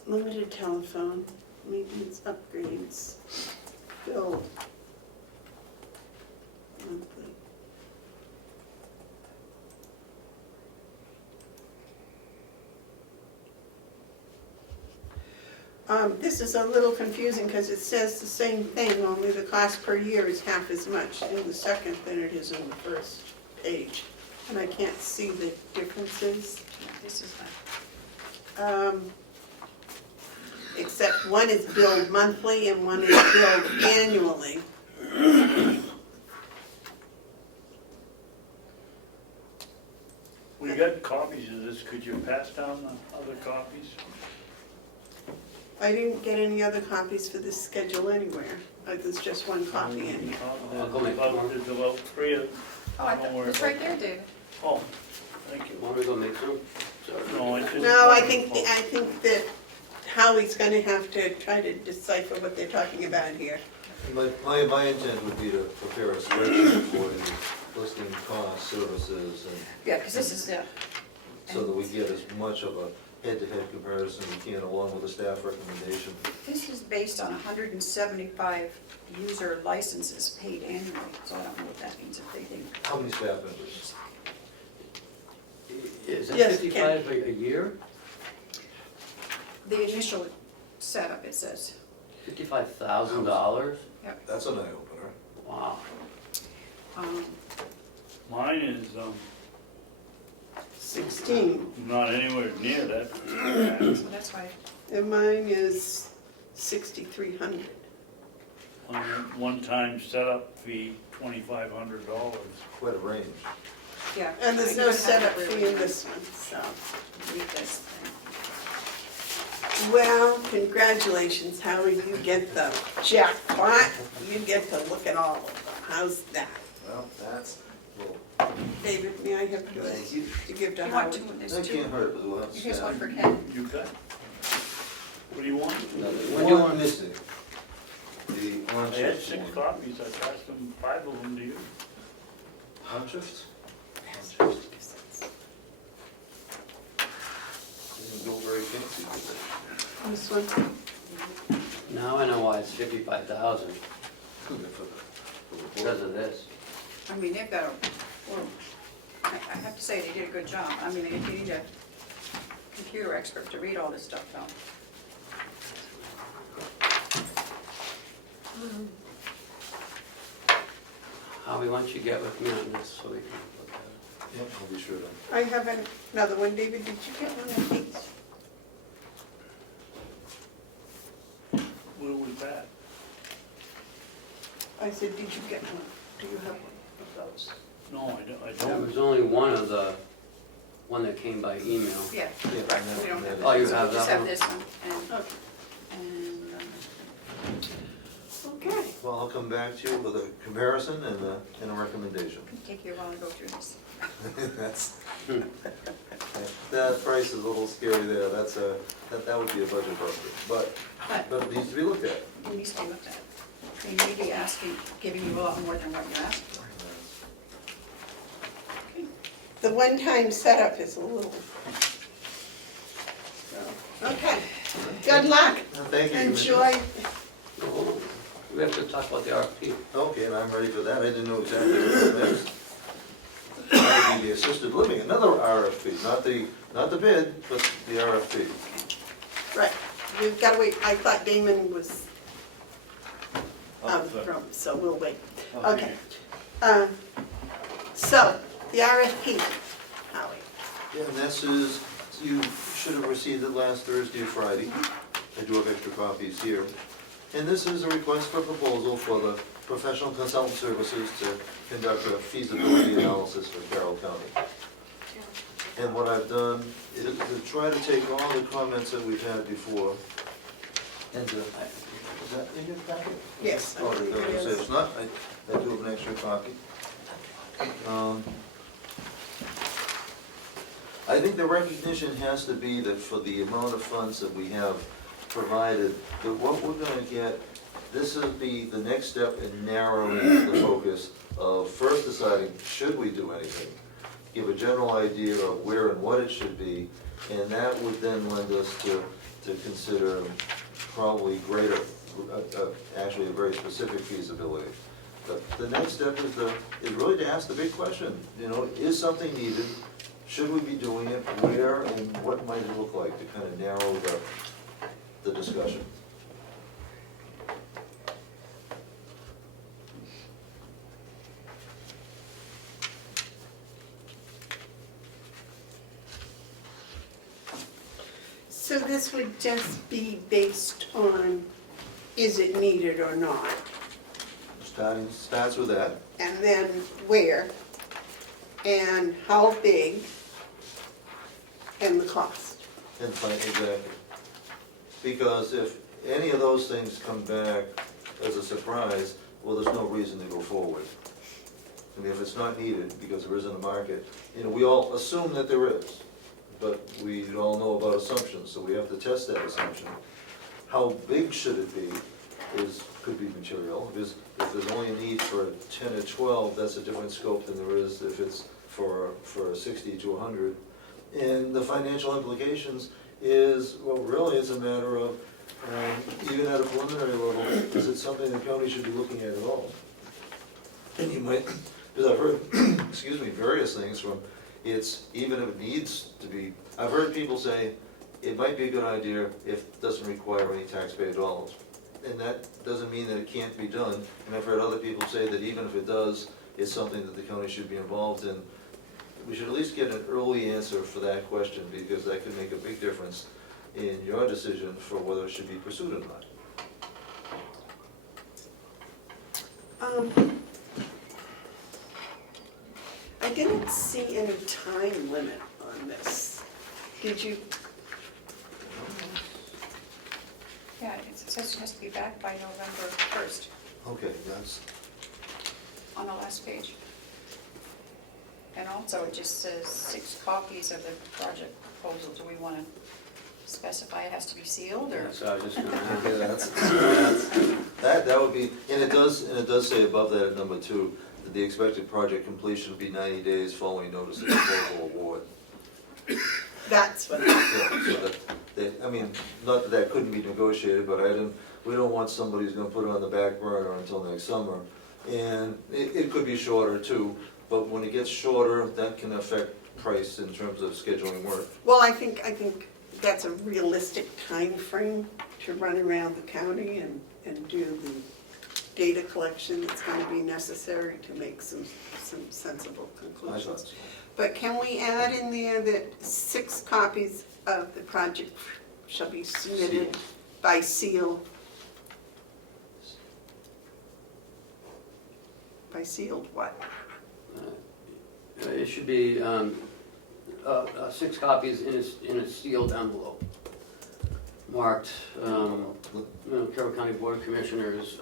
unlimited telephone, maintenance, upgrades, bill monthly. This is a little confusing because it says the same thing, only the cost per year is half as much in the second than it is in the first page. And I can't see the differences. Yeah, this is mine. one is billed monthly and one is billed annually. We got copies of this, could you pass down the other copies? I didn't get any other copies for this schedule anywhere. There's just one copy in here. I'll go make one. There's about 3 of them. Oh, I thought, it's right there, David. Oh, thank you. Want me to go make some? No, I just. No, I think that Howie's gonna have to try to decipher what they're talking about here. My intent would be to prepare a spreadsheet for you, listing costs, services, and Yeah, because this is the, so that we get as much of a head-to-head comparison we can, along with a staff recommendation. this is based on 175 user licenses paid annually, so I don't know what that means if they think. How many staff members? Is that Yes, 55 a year? The initial setup, it says. $55,000? That's an eye-opener. Wow. Mine is, 16, not anywhere near that. So that's why, and mine is 6,300. One-time setup fee, $2,500. Quite a range. yeah. And there's no setup fee in this one, so. Read this thing. Well, congratulations, Howie, you get the jackpot. You get to look at all of them. How's that? Well, that's, well, David, may I have yours to give to You want Howard? two, there's that two. can't hurt, but we'll have You guys staff. want for Ken? You got? What do you want? When do you One want, missing. The I on had shift 6 one. copies, I passed them, 5 of them to you. On shift? Didn't go very fancy, did it? This one? now I know why it's 55,000, For the because of this. I mean, they've got a, well, I have to say, they did a good job. I mean, you need a computer expert to read all this stuff though. Howie, why don't you get with me on this so we can look at it? Yep, I'll be sure to. I have another one. David, did you get one of these? Where was that? I said, did you get one? Do you have one of those? No, I There don't. was only one of the, one that came by email. Yeah, Yeah, right, and we don't that- have Oh, you this. have We just that have one? this one and, Okay. and, Okay. Well, I'll come back to you with a comparison and a recommendation. take you a while to go through this. That's, that price is a little scary there, that's a, that would be a budget buster, but it needs to be looked at. It needs to be looked at. They may be asking, giving you a lot more than what you're asking for. The one-time setup is a little. Okay. Good luck. Thank you. Enjoy. Hold on. We have to talk about the RFP. Okay, and I'm ready for that, I didn't know exactly what was next. That would be the assisted living, another RFP, not the bid, but the RFP. Right. We've got to wait. I thought Damon was out of the room, so we'll wait. Okay. So, the RFP, Howie. Yeah, and this is, you should have received it last Thursday or Friday. I do have extra copies here. And this is a request for proposal for the professional consultant services to conduct a feasibility analysis for Carroll County. And what I've done is to try to take all the comments that we've had before and to, is that in your packet? Yes. Oh, if it's not, I do have an extra copy. I think the recognition has to be that for the amount of funds that we have provided, that what we're gonna get, this will be the next step in narrowing the focus of first deciding, should we do anything? Give a general idea of where and what it should be, and that would then lend us to consider probably greater, actually a very specific feasibility. The next step is really to ask the big question, you know, is something needed? Should we be doing it? Where and what might it look like to kind of narrow the discussion? So So this would just be based on, is it needed or not? Starts with that. And then where? And how big? And the cost. Exactly. Because if any of those things come back as a surprise, well, there's no reason to go forward. I mean, if it's not needed, because there isn't a market, we all assume that there is, but we all know about assumptions, so we have to test that assumption. How big should it be could be material, because if there's only a need for 10 or 12, that's a different scope than there is if it's for 60 to 100. And the financial implications is, well, really, it's a matter of, even at a preliminary level, is it something the county should be looking at all? And you might, because I've heard, excuse me, various things from, even if it needs to be, I've heard people say, it might be a good idea if it doesn't require any taxpayer dollars. And that doesn't mean that it can't be done. And I've heard other people say that even if it does, it's something that the county should be involved in. We should at least get an early answer for that question, because that could make a big difference in your decision for whether it should be pursued or not. I didn't see any time limit on this. Did you? Yeah, it says it has to be back by November 1st Okay, that's, on the last page. And also, it just says 6 copies of the project proposal. Do we want to specify it has to be sealed, or? So I was just gonna ask. okay, that would be, and it does say above that at number 2, that the expected project completion would be 90 days following notice of proposal award. That's what. Yeah, so I mean, not that that couldn't be negotiated, but we don't want somebody who's gonna put it on the back burner until next summer. And it could be shorter too, but when it gets shorter, that can affect price in terms of scheduling work. Well, I think that's a realistic time frame to run around the county and do the data collection that's gonna be necessary to make some sensible I conclusions. thought so. But can we add in there that 6 copies of the project shall be submitted by seal? By sealed what? It should be 6 copies in a sealed envelope, marked, Carroll County Board of Commissioners,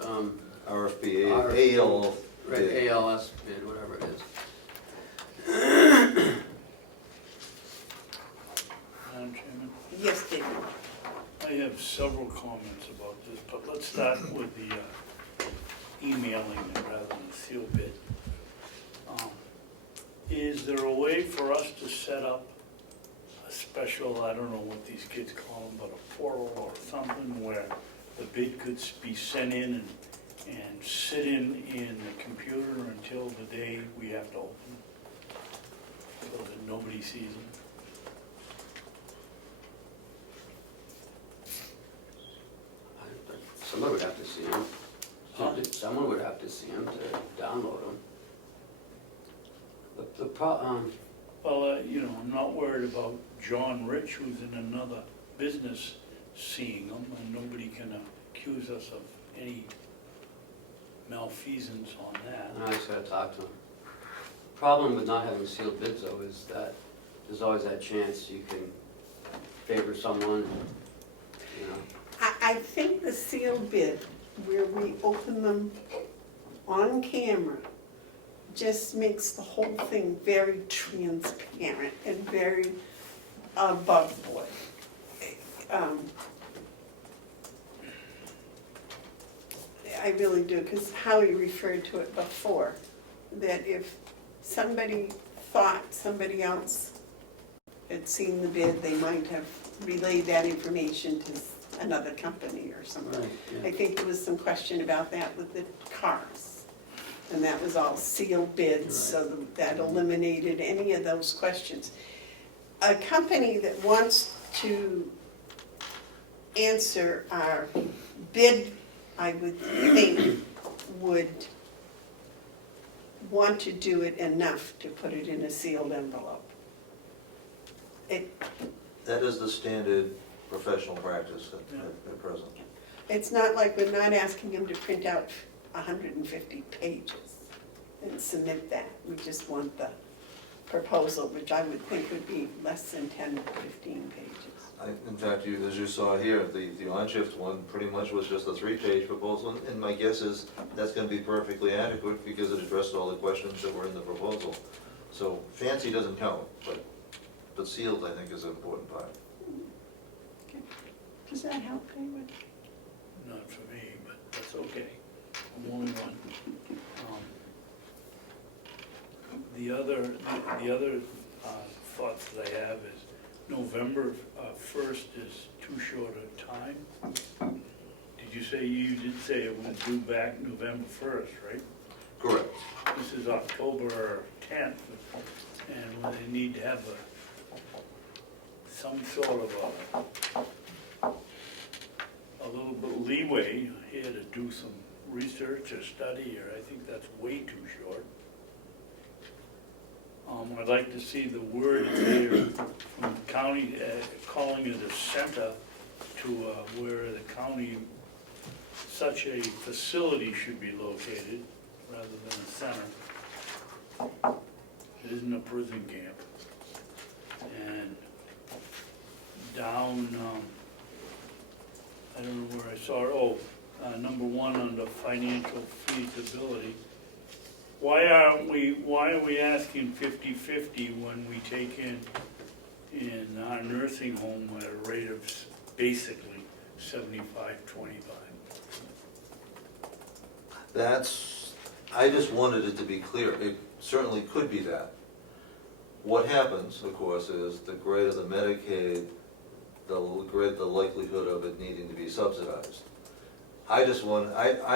RFP, RFP. AL. right, ALS bid, whatever it is. Madam Chairman, Yes, David. I have several comments about this, but let's start with the emailing rather than the seal bid. Is there a way for us to set up a special, I don't know what these kids call them, but a portal or something where the bid could be sent in and sit in the computer until the day we have to open it, so that nobody sees them? Somebody would have to see them. Huh? Someone would have to see them to download them. Well, I'm not worried about John Rich, who's in another business, seeing them, and nobody can accuse us of any malfeasance on that. I just gotta talk to them. Problem with not having sealed bids though is that there's always that chance you can favor someone, you know. I think the sealed bid, where we open them on camera, just makes the whole thing very transparent and very above board. I really do, because Howie referred to it before, that if somebody thought somebody else had seen the bid, they might have relayed that information to another company or something. Right, yeah. I think there was some question about that with the cars. And that was all sealed bids, so that eliminated any of those questions. A company that wants to answer our bid, I would think, would want to do it enough to put it in a sealed envelope. That is the standard professional practice at present. It's not like we're not asking him to print out 150 pages and submit that. We just want the proposal, which I would think would be less than 10 or 15 pages. In fact, as you saw here, the on-shift one pretty much was just a 3-page proposal, and my guess is that's gonna be perfectly adequate because it addressed all the questions that were in the proposal. So fancy doesn't count, but sealed, I think, is an important part. Does that help anyone? Not for me, but that's okay. I'm only one. The other thoughts that I have is November 1st is too short a time. Did you say, you did say it was due back November 1st, right? Correct. This is October 10th, and they need to have some sort of a little bit leeway here to do some research or study, or I think that's way too short. I'd like to see the word there from the county, calling it a center to where the county, such a facility should be located rather than a center. It isn't a prison camp. And down, I don't know where I saw it, number 1 under financial feasibility. Why are we asking 50-50 when we take in our nursing home at a rate of basically 75-25? I just wanted it to be clear. It certainly could be that. What happens, of course, is the greater the Medicaid, the greater the likelihood of it needing to be subsidized. I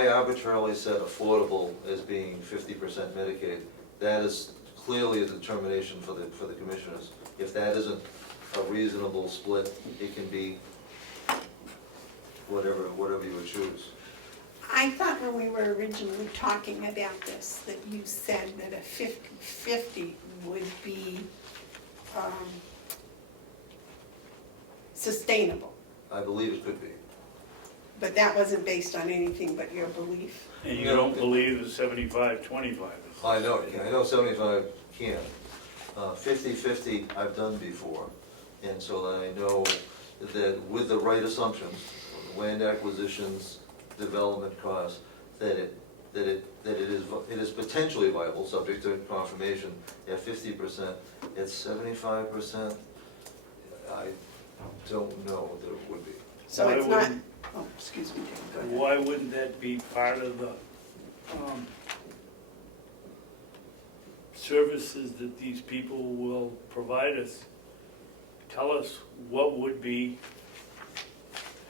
arbitrarily set affordable as being 50% Medicaid. That is clearly a determination for the commissioners. If that isn't a reasonable split, it can be whatever you would choose. I thought when we were originally talking about this, that you said that a 50-50 would be sustainable, I believe it could be. but that wasn't based on anything but your belief. And you don't believe the 75-25? I know 75 can. 50-50 I've done before, and so that I know that with the right assumptions, land acquisitions, development costs, that it is potentially viable, subject to confirmation at 50%. At 75%, I don't know that it would be. So Why it's not, wouldn't- oh, excuse me, Dave, go ahead. Why wouldn't that be part of the services that these people will provide us? Tell us what would be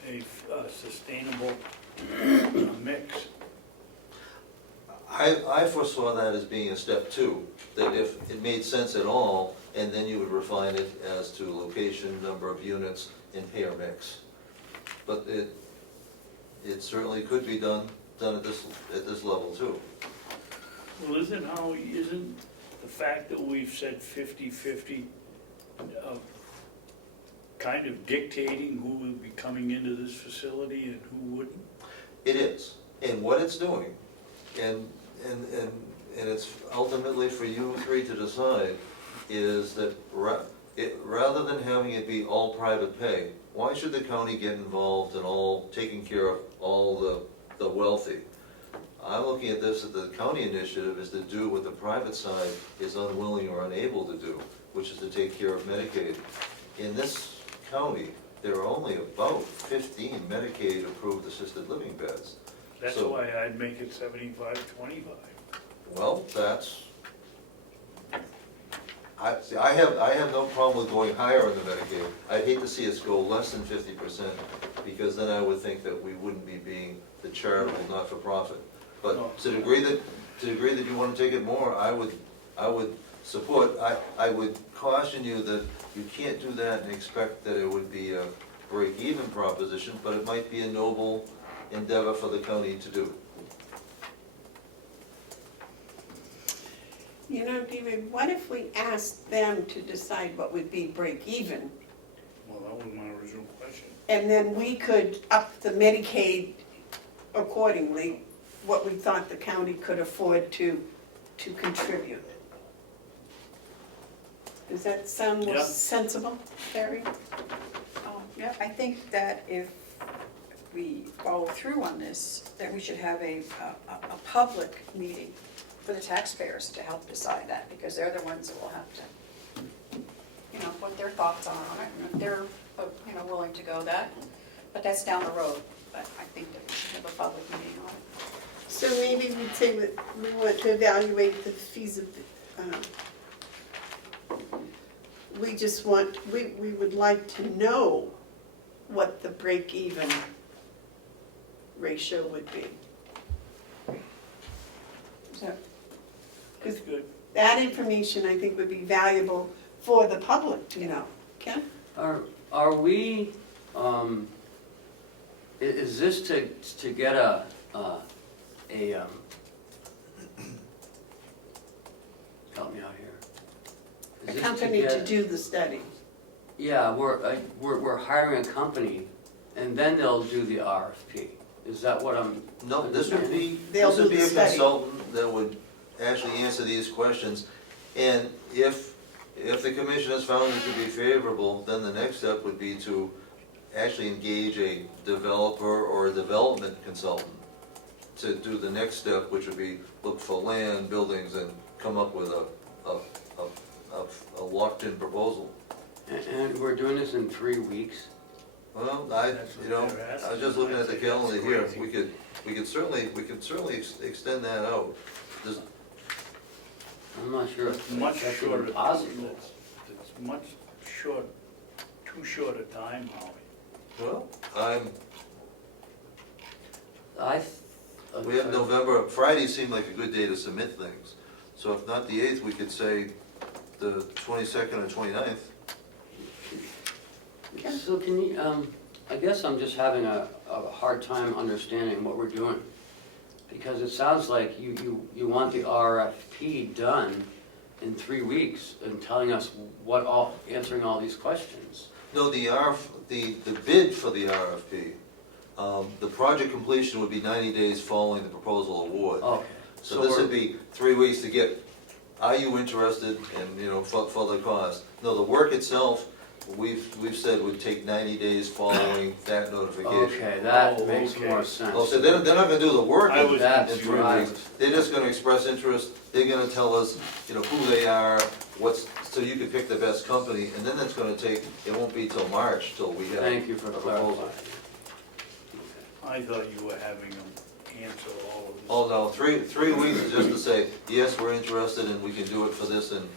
a sustainable mix. I foresaw that as being a step 2, that if it made sense at all, and then you would refine it as to location, number of units, and payer mix. But it certainly could be done at this level too. Well, isn't the fact that we've said 50-50 kind of dictating who will be coming into this facility and who wouldn't? It is, and what it's doing, and it's ultimately for you 3 to decide, is that rather than having it be all private pay, why should the county get involved in all taking care of all the wealthy? I'm looking at this, that the county initiative is to do what the private side is unwilling or unable to do, which is to take care of Medicaid. In this county, there are only about 15 Medicaid-approved assisted living beds. That's So- why I'd make it 75-25. Well, I have no problem with going higher in the Medicaid. I'd hate to see us go less than 50%, because then I would think that we wouldn't be being the charitable not-for-profit. But to the degree that you want to take it more, I would support. I would caution you that you can't do that and expect that it would be a break-even proposition, but it might be a noble endeavor for the county to do. You know, David, what if we asked them to decide what would be break even? Well, that was my original question. And then we could up the Medicaid accordingly, what we thought the county could afford to contribute. Does that sound more Yeah. sensible, Barry? Yeah, I think that if we follow through on this, that we should have a public meeting for the taxpayers to help decide that, because they're the ones that will have to, you know, what their thoughts are on it, and if they're, you know, willing to go that, but that's down the road, but I think that we should have a public meeting on it. So maybe we'd say that we want to evaluate the feasibility. We just want, we would like to know what the break-even ratio would be. So, That's good. that information, I think, would be valuable for the public to know. Ken? Are we, is this to get a help me out here. Is A this company to get- do the study. Yeah, we're hiring a company, and then they'll do the RFP. Is that what I'm? No, this would be, They'll this would do be the a study. consultant that would actually answer these questions. And if the commission has found it to be favorable, then the next step would be to actually engage a developer or a development consultant to do the next step, which would be look for land, buildings, and come up with a locked-in proposal. And we're doing this in 3 weeks? Well, That's you know, what they're asking. I was just looking at the That's calendar here, crazy. we could certainly extend that out. Does- I'm not sure It's if much that's shorter. even possible. It's much short, too short a time, Howie. Well, we have Okay. November, Friday seemed like a good day to submit things. So if not the 8th, we could say the 22nd or 29th. So can you, I guess I'm just having a hard time understanding what we're doing. Because it sounds like you want the RFP done in 3 weeks and telling us answering all these questions. No, the bid for the RFP, the project completion would be 90 days following the proposal award. Okay. So this would be 3 weeks to get, are you interested, and, you know, for the cost. No, the work itself, we've said would take 90 days following that notification. Okay, that Oh, makes okay. more sense. Oh, so they're not gonna do the work I in was That's in 3 right. weeks. They're just gonna express interest, they're gonna tell us, you know, who they are, so you can pick the best company, and then it's gonna take, it won't be till March till we have Thank you for a proposal. clarifying. I thought you were having them answer all of this. Oh, no, 3 weeks is just to say, yes, we're interested and we can do it for this, and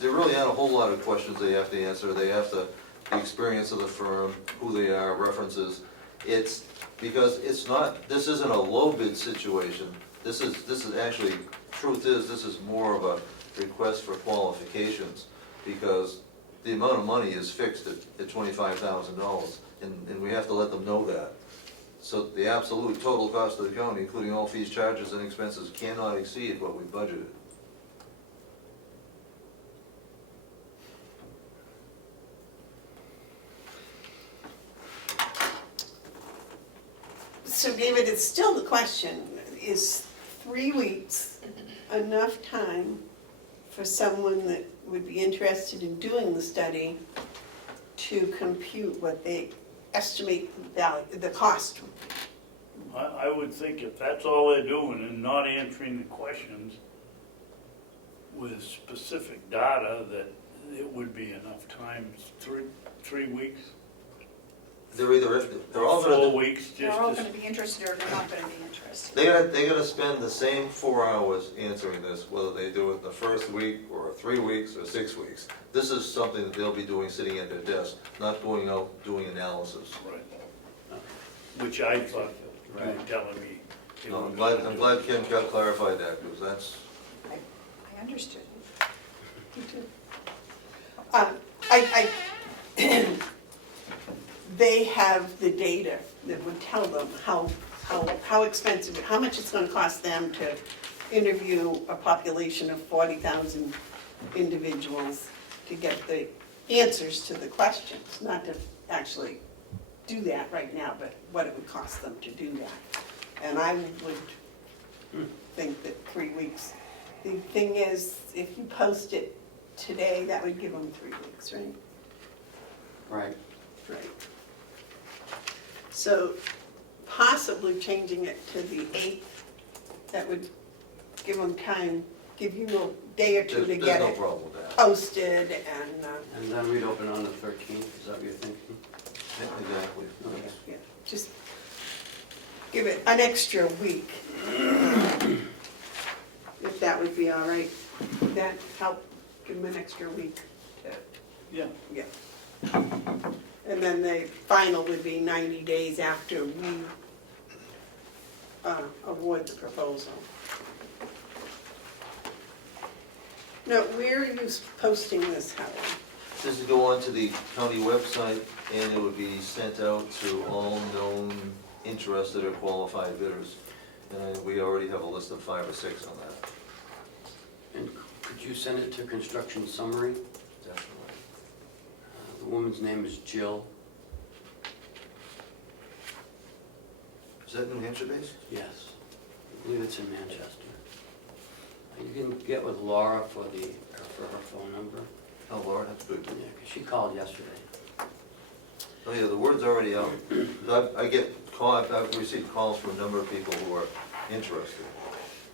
there really aren't a whole lot of questions they have to answer. They have to, the experience of the firm, who they are, references. It's, because it's not, this isn't a low bid situation. This is actually, truth is, this is more of a request for qualifications, because the amount of money is fixed at $25,000, and we have to let them know that. So the absolute total cost of the county, including all fees, charges, and expenses, cannot exceed what we budgeted. So David, it's still the question, is 3 weeks enough time for someone that would be interested in doing the study to compute what they estimate the cost? I would think if that's all they're doing and not answering the questions with specific data, that it would be enough time. 3 weeks, They're either, they're all 4 gonna, weeks, They're just all to. gonna be interested or they're not gonna be interested. they're gonna spend the same 4 hours answering this, whether they do it in the first week, or 3 weeks, or 6 weeks. This is something that they'll be doing sitting at their desk, not going out doing analysis. Right. Which I thought you were Right. telling me. they No, were I'm glad, gonna I'm do. glad Ken got clarified that, because that's, I understood. They have the data that would tell them how expensive, how much it's gonna cost them to interview a population of 40,000 individuals to get the answers to the questions, not to actually do that right now, but what it would cost them to do that. And I would think that 3 weeks. The thing is, if you post it today, that would give them 3 weeks, right? Right. Right. So possibly changing it to the 8th, that would give them time, give you a day or two to There's get no it problem with that. posted and, And then we'd open on the 13th, is that what you're thinking? Exactly. Okay. yeah, just give it an extra week. If that would be all right. Would that help? Give them an extra week to, Yeah. yeah. And then the final would be 90 days after we award the proposal. Now, where are you posting this, Howard? This would go onto the county website, and it would be sent out to all known interested or qualified bidders. And we already have a list of 5 or 6 on that. And could you send it to construction summary? Definitely. The woman's name is Jill. Is that New Hampshire based? Yes. I believe it's in Manchester. You can get with Laura for her phone number. Oh, Laura, that's good. Yeah, 'cause she called yesterday. Oh, yeah, the word's already out. I've received calls from a number of people who are interested.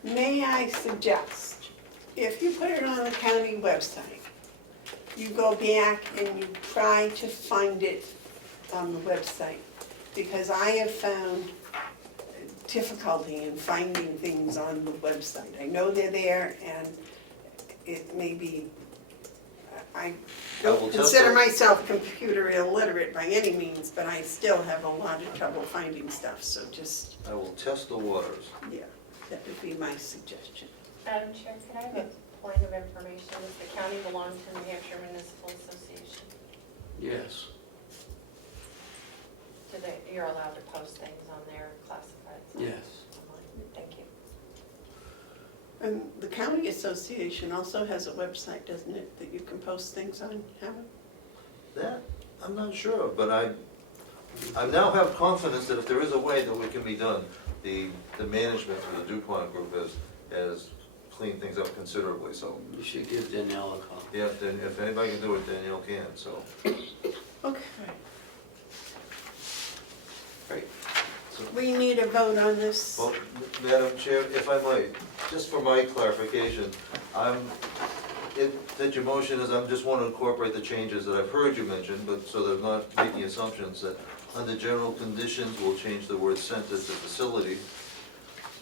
May I suggest, if you put it on the county website, you go back and you try to find it on the website, because I have found difficulty in finding things on the website. I know they're there, and it may be, I will don't test consider it. myself computer illiterate by any means, but I still have a lot of trouble finding stuff, so just, I will test the waters. yeah, that would be my suggestion. Madam Chair, could I have a point of information? Does the county belong to the New Hampshire Municipal Association? Yes. Do they, you're allowed to post things on their classifieds? Yes. Online? Thank you. And the county association also has a website, doesn't it, that you can post things on, Howard? That, I'm not sure, but I now have confidence that if there is a way that it can be done, the management of the DuPont group has cleaned things up considerably, so. You should give Danielle a call. Yeah, then if anybody can do it, Danielle can, so. Okay. Great. We need a vote on this. Well, Madam Chair, if I might, just for my clarification, that your motion is, I just want to incorporate the changes that I've heard you mention, but so they're not making assumptions, that under general conditions, we'll change the word center to facility,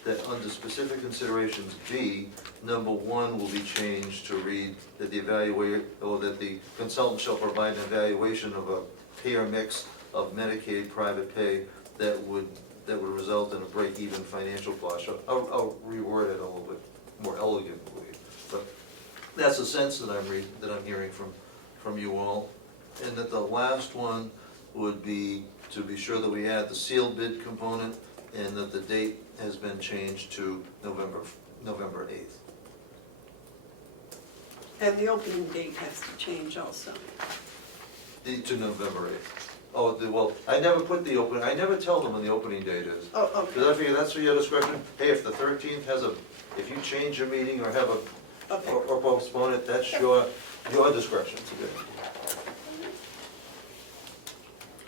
that under specific considerations B, number 1 will be changed to read that the that the consultant shall provide an evaluation of a payer mix of Medicaid private pay that would result in a break-even financial cost. I'll reword it a little bit more elegantly, but that's the sense that I'm hearing from you all. And that the last one would be to be sure that we add the sealed bid component, and that the date has been changed to November 8th. And the opening date has to change also. To November 8th. Oh, well, I never I never tell them when the opening date is. Oh, Because I okay, figure that's for your discretion. Hey, if the 13th if you change your meeting or have okay. or postpone it, that's your discretion to do.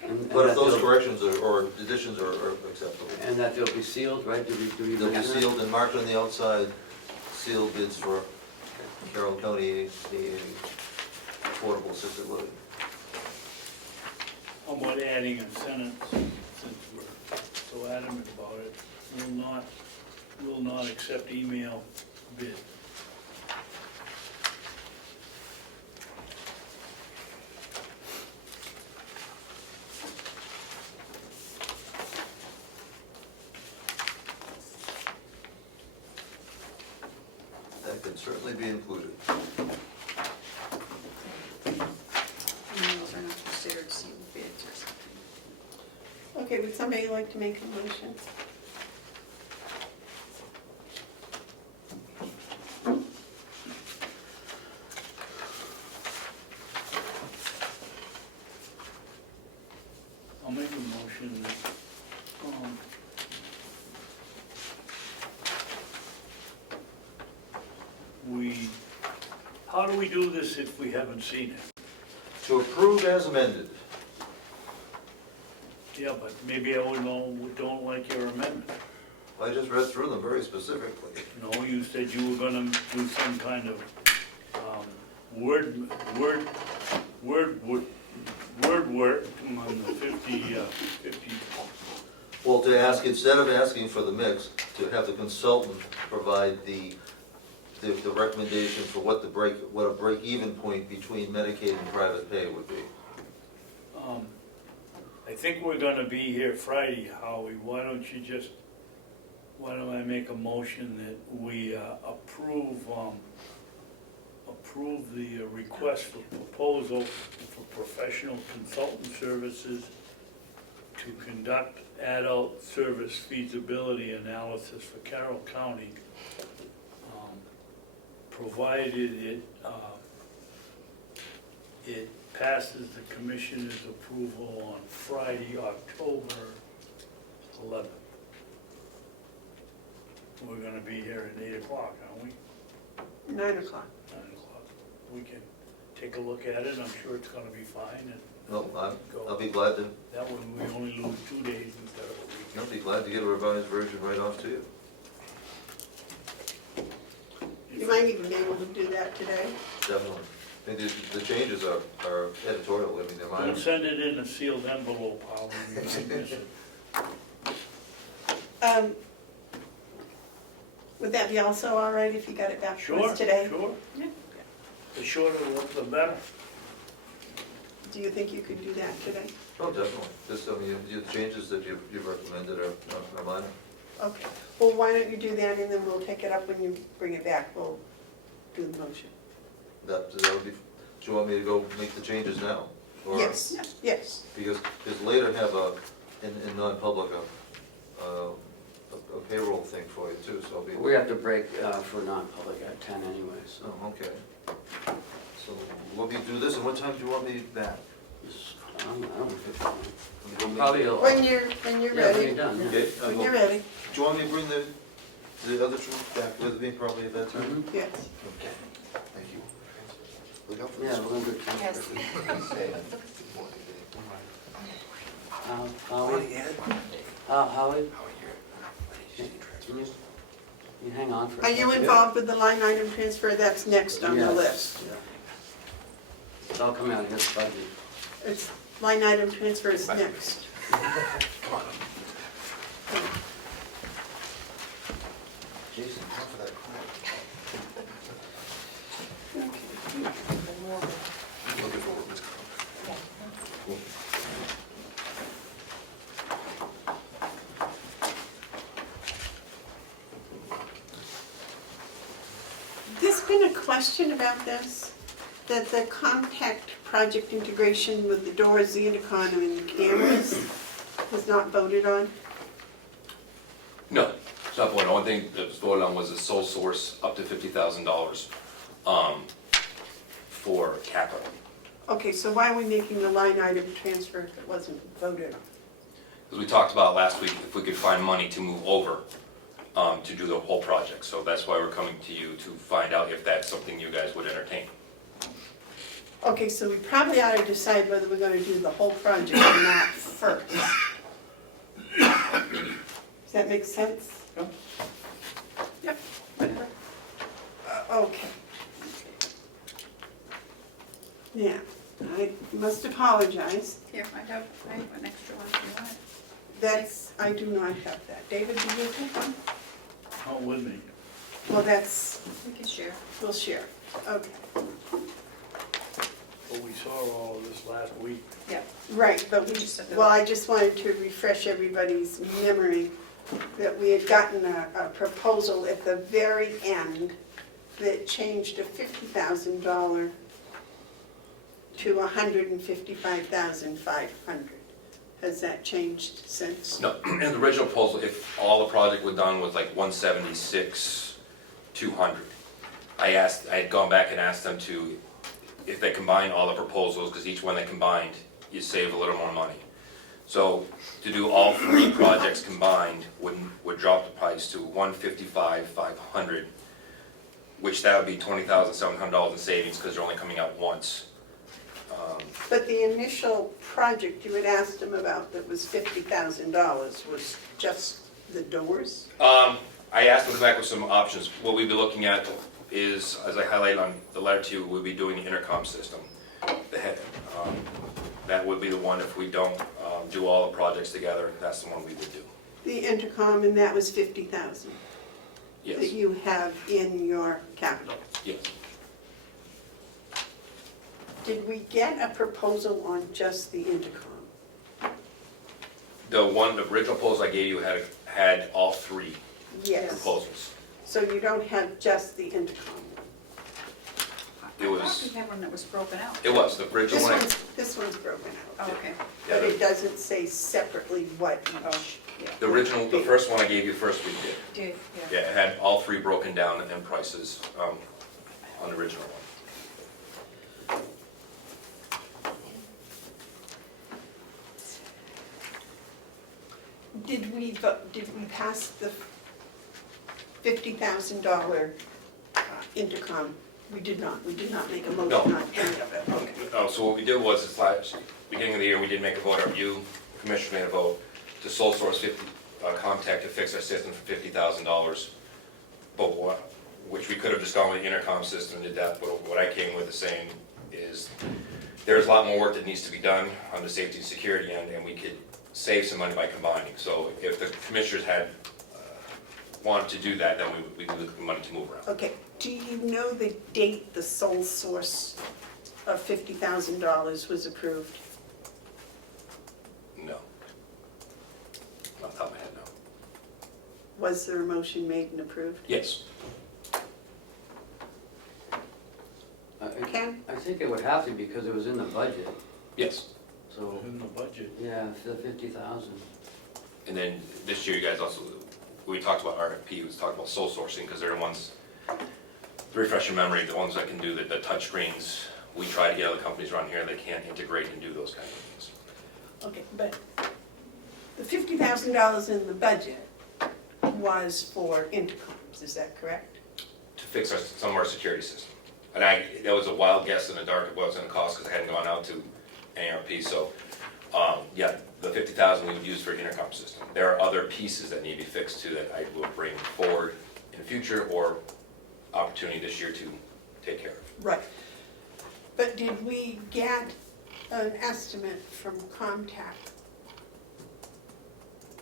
And But if that those they'll- corrections or additions are acceptable. And that they'll be sealed, right? Do we They'll be mention that? sealed and marked on the outside, sealed bids for Carroll County Affordable Assisted Living. How about adding a sentence, since we're so adamant about it, will not accept email bid. That could certainly be included. Emails are not considered sealed bids or something. Okay, would somebody like to make a motion? I'll make a motion do we do this if we haven't seen it? To approve as amended. Yeah, but maybe I don't like your amendment. I just read through them very specifically. No, you said you were gonna do some kind of, word work on the 50. Well, to ask, instead of asking for the mix, to have the consultant provide the recommendation for what a break-even point between Medicaid and private pay would be. I think we're gonna be here Friday, Howie, why don't I make a motion that we approve the request for proposal for professional consultant services to conduct adult service feasibility analysis for Carroll County, provided it passes the commissioner's approval on Friday, October 11th. We're gonna be here at 8 o'clock, aren't we? 9 o'clock. 9 o'clock. We can take a look at it, I'm sure it's gonna be fine, and No, I'll be glad to, that way we only lose 2 days instead of a week. I'll be glad to get a revised version right off to you. You might even be able to do that today. Definitely. I think the changes are editorial, I mean, they're minor. Don't send it in a sealed envelope, Howard, you might miss it. Would that be also all right if you got it back to Sure, us today? sure. Yeah. The shorter the better. Do you think you could do that today? Oh, definitely. Just, I mean, the changes that you've recommended are minor. Okay. Well, why don't you do that and then we'll take it up when you bring it back. We'll do the motion. That would be, do you want me to go make the changes now? Or- Yes, yes. Because later have in non-public, a payroll thing for you too, so I'll be. We have to break for non-public at 10 anyways. Oh, okay. So let me do this, and what time do you want me back? I don't know. When Probably, When you're yeah, when you're ready. done, yeah. Okay, When you're ready, do you want me to bring the other two back with me probably at that time? Mhm. yes. Okay, thank you. Look out for Yeah, this. we're gonna do 10. Yes. Howie? Howie? Can you hang on for a Are second? you involved with the line item transfer? That's next on the Yes, list. yeah. It'll come out of his budget. It's, line item transfer is next. Jason, come for that crack. Looking forward, Ms. Carroll. There's been a question about this, that the contact project integration with the doors, the intercom, and the cameras was not voted on. No, it's not voted. The only thing that was voted on was a sole source up to $50,000 for capital. Okay, so why are we making the line item transfer if it wasn't voted on? Because we talked about last week, if we could find money to move over to do the whole project. So that's why we're coming to you to find out if that's something you guys would entertain. Okay, so we probably ought to decide whether we're gonna do the whole project or not first. Does that make sense? Yep. Yep, whatever. Okay. Yeah, I must apologize. Here, I have an extra one if you want it. That's, I do not have that. David, do you have one? Not with me. Well, that's, We can share. we'll share. Okay. But we saw all of this last week. Yeah. Right, but we, well, I just wanted to refresh everybody's memory that we had gotten a proposal at the very end that changed a $50,000 to $155,500. Has that changed since? No, in the original proposal, if all the project was done was like 176,200. I had gone back and asked them to, if they combine all the proposals, because each one they combined, you save a little more money. So to do all three projects combined would drop the price to 155,500. which that would be $20,700 in savings because they're only coming out once. But the initial project you had asked him about that was $50,000 was just the doors? I asked them to come back with some options. What we'd be looking at is, as I highlighted on the letter to you, we'll be doing the intercom system. That would be the one if we don't do all the projects together, that's the one we would do. The intercom, and that was 50,000 Yes, that you have in your capital. yes. Did we get a proposal on just the intercom? The original proposal I gave you had all three Yes. proposals. So you don't have just the intercom? I It thought was- we had one that was broken out. It was, the original one. This one's broken out, Oh, okay, but it doesn't say separately what each. yeah, The original, the first one I gave you first week did. did, yeah. Yeah, it had all three broken down and prices on the original one. Did we pass the $50,000 intercom? We did not make a motion No. on any of it, okay. So what we did was, this last, beginning of the year, we did make a vote, or you, Commissioner, made a vote to sole source Comtech to fix our system for $50,000. But which we could have just gone with the intercom system and did that, but what I came with is saying is, there's a lot more work that needs to be done on the safety and security end, and we could save some money by combining. So if the commissioners had wanted to do that, then we would look for money to move around. Okay, do you know the date the sole source of $50,000 was approved? No. Off the top of my head, no. Was there a motion made and approved? Yes. Ken? I think it would have to because it was in the budget, Yes. so, In the budget. yeah, the 50,000. And then this year, you guys also, we talked about RFP, we talked about sole sourcing, because they're the ones, to refresh your memory, the ones that can do the touch screens. We try to get other companies around here that can't integrate and do those kind of things. Okay, but the $50,000 in the budget was for intercoms, is that correct? To fix some of our security system. And that was a wild guess in the dark, what it was gonna cost, because I hadn't gone out to ARP, so, yeah, the 50,000 we would use for intercom system. There are other pieces that need to be fixed too that I will bring forward in the future, or opportunity this year to take care of. Right. But did we get an estimate from Comtech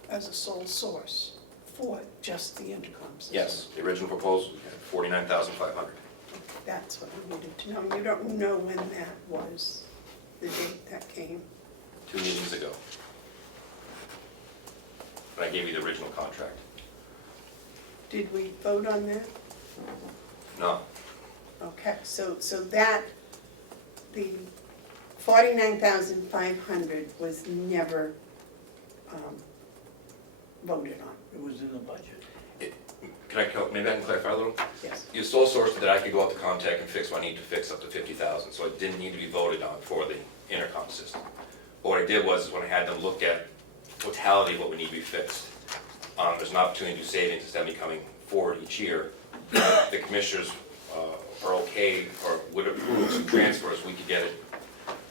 as a sole source for just the intercom system? Yes, the original proposal, we had 49,500. That's what I needed to know. You don't know when that was, the date that came? 2 meetings ago. And I gave you the original contract. Did we vote on that? No, Okay, so that, the 49,500 was never voted on, It was in the budget. maybe I can clarify a little? yes. You sole sourced that I could go out to Comtech and fix what I need to fix up to 50,000, so it didn't need to be voted on for the intercom system. But what I did was, when I had them look at totality of what would need to be fixed, there's an opportunity to do savings instead of me coming forward each year. The commissioners are okay, or would approve some transfers, we could get it,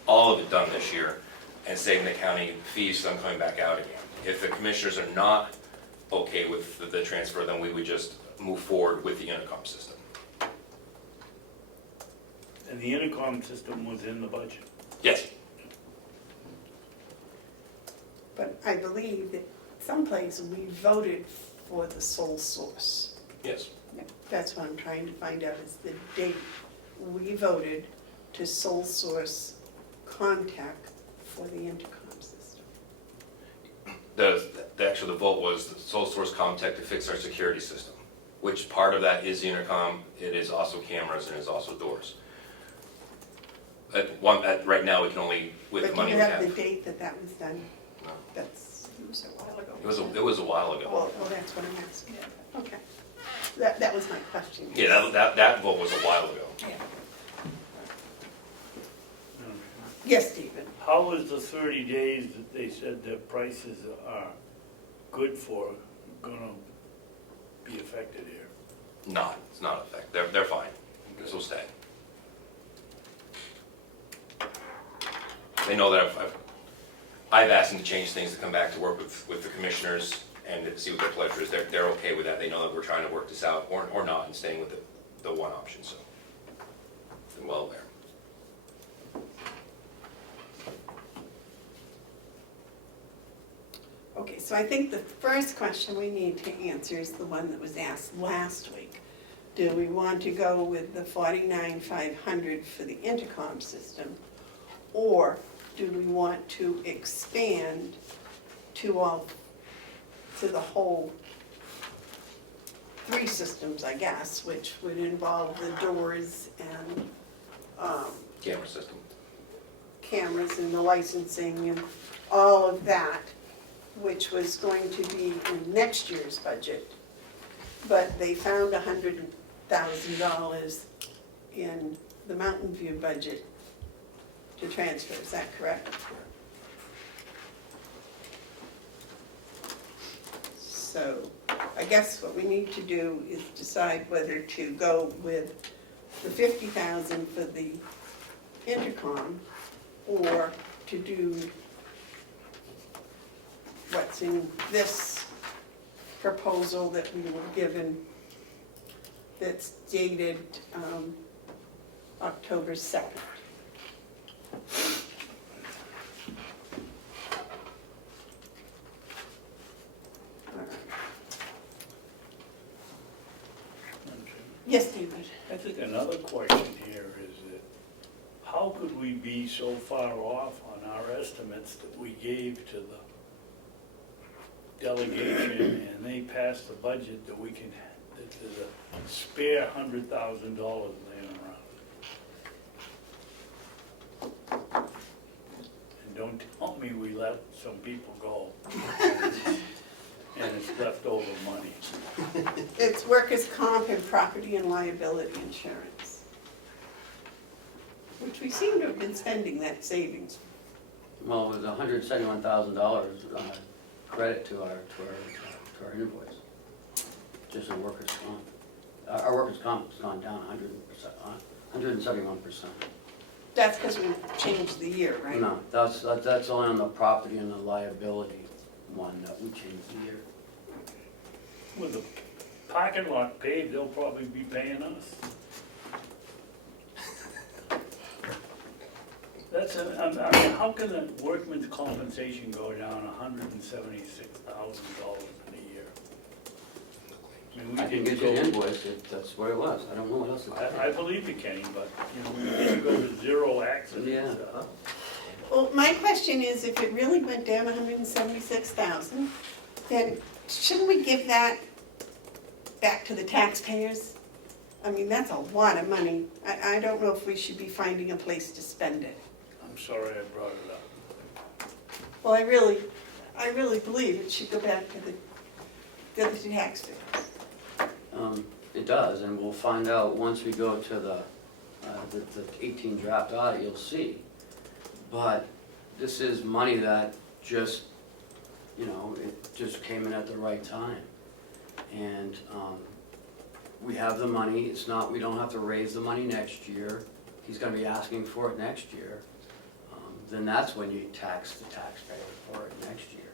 all of it done this year, and saving the county fees from coming back out again. If the commissioners are not okay with the transfer, then we would just move forward with the intercom system. And the intercom system was in the budget. Yes. But I believe that someplace we voted for the sole source. Yes. That's what I'm trying to find out, is the date we voted to sole source contact for the intercom system. Actually, the vote was the sole source Comtech to fix our security system, which part of that is the intercom, it is also cameras, and it is also doors. Right now, we can only, with the But do money you we have the have. date that that was done? No. That's, It was a while ago. It was a while ago. well, that's what I'm asking. Okay. That was my question. Yeah, that vote was a while ago. Yes, Stephen? How is the 30 days that they said their prices are good for gonna be affected here? not, it's not effect, they're fine, this will stay. They know that I've asked them to change things, to come back to work with the commissioners and to see what their pleasure is. They're okay with that. They know that we're trying to work this out, or not, and staying with the one option, so they're well aware. Okay, so I think the first question we need to answer is the one that was asked last week. Do we want to go with the $49,500 for the intercom system? Or do we want to expand to the whole 3 systems, I guess, which would involve the doors and Camera system. cameras and the licensing and all of that, which was going to be in next year's budget. But they found $100,000 in the Mountain View budget to transfer, is that correct? So I guess what we need to do is decide whether to go with the $50,000 for the intercom or to do what's in this proposal that we were given that's dated October 2nd. Yes, David? I think another question here is that how could we be so far off on our estimates that we gave to the delegation and they passed the budget that we can, that there's a spare $100,000 laying around? And don't tell me we let some people go and it's leftover money. It's workers' comp and property and liability insurance, which we seem to have been spending that savings. Well, it was $171,000 credit to our invoice, just in workers' comp. Our workers' comp has gone down 171%. That's because we changed the year, right? No, that's only on the property and the liability one that we changed the year. With the parking lot paid, they'll probably be paying us. That's, I mean, how can the workman's compensation go down $176,000 in a year? I mean, I can get you an invoice, that's where it was, I don't know what else to tell you. I believe you, Kenny, but, you know, we didn't go to 0 accidents. Yeah. Well, my question is, if it really went down 176,000, then shouldn't we give that back to the taxpayers? I mean, that's a lot of money. I don't know if we should be finding a place to spend it. I'm sorry I brought it up. Well, I really believe it should go back to the taxpayers. It does, and we'll find out once we go to the 18 draft audit, you'll see. But this is money that just, you know, it just came in at the right time. And we have the money, it's not, we don't have to raise the money next year. He's gonna be asking for it next year. Then that's when you tax the taxpayer for it next year.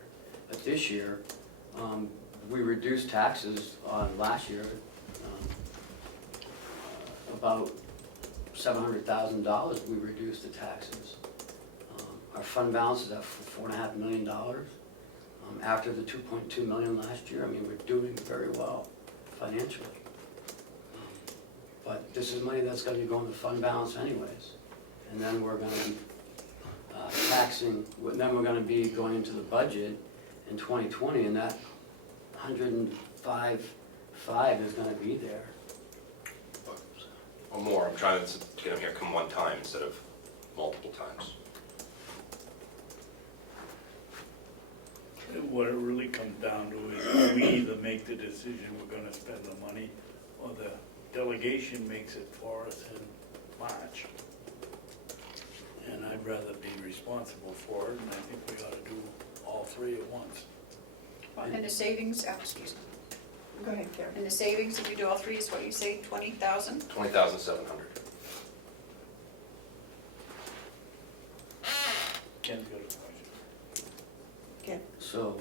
But this year, we reduced taxes on last year, about $700,000 we reduced the taxes. Our fund balance is at $4.5 million. After the $2.2 million last year, I mean, we're doing very well financially. But this is money that's gonna be going to fund balance anyways. And then we're gonna be taxing, then we're gonna be going into the budget in 2020, and that 105.5 is gonna be there. Or more, I'm trying to get them here come one time instead of multiple times. What it really comes down to is we either make the decision we're gonna spend the money, or the delegation makes it for us in March. And I'd rather be responsible for it, and I think we ought to do all 3 at once. And the savings, excuse me, Go ahead, Karen. And the savings, if you do all three, is what you say, 20,000? 20,700. Ken's got a question. Okay. So.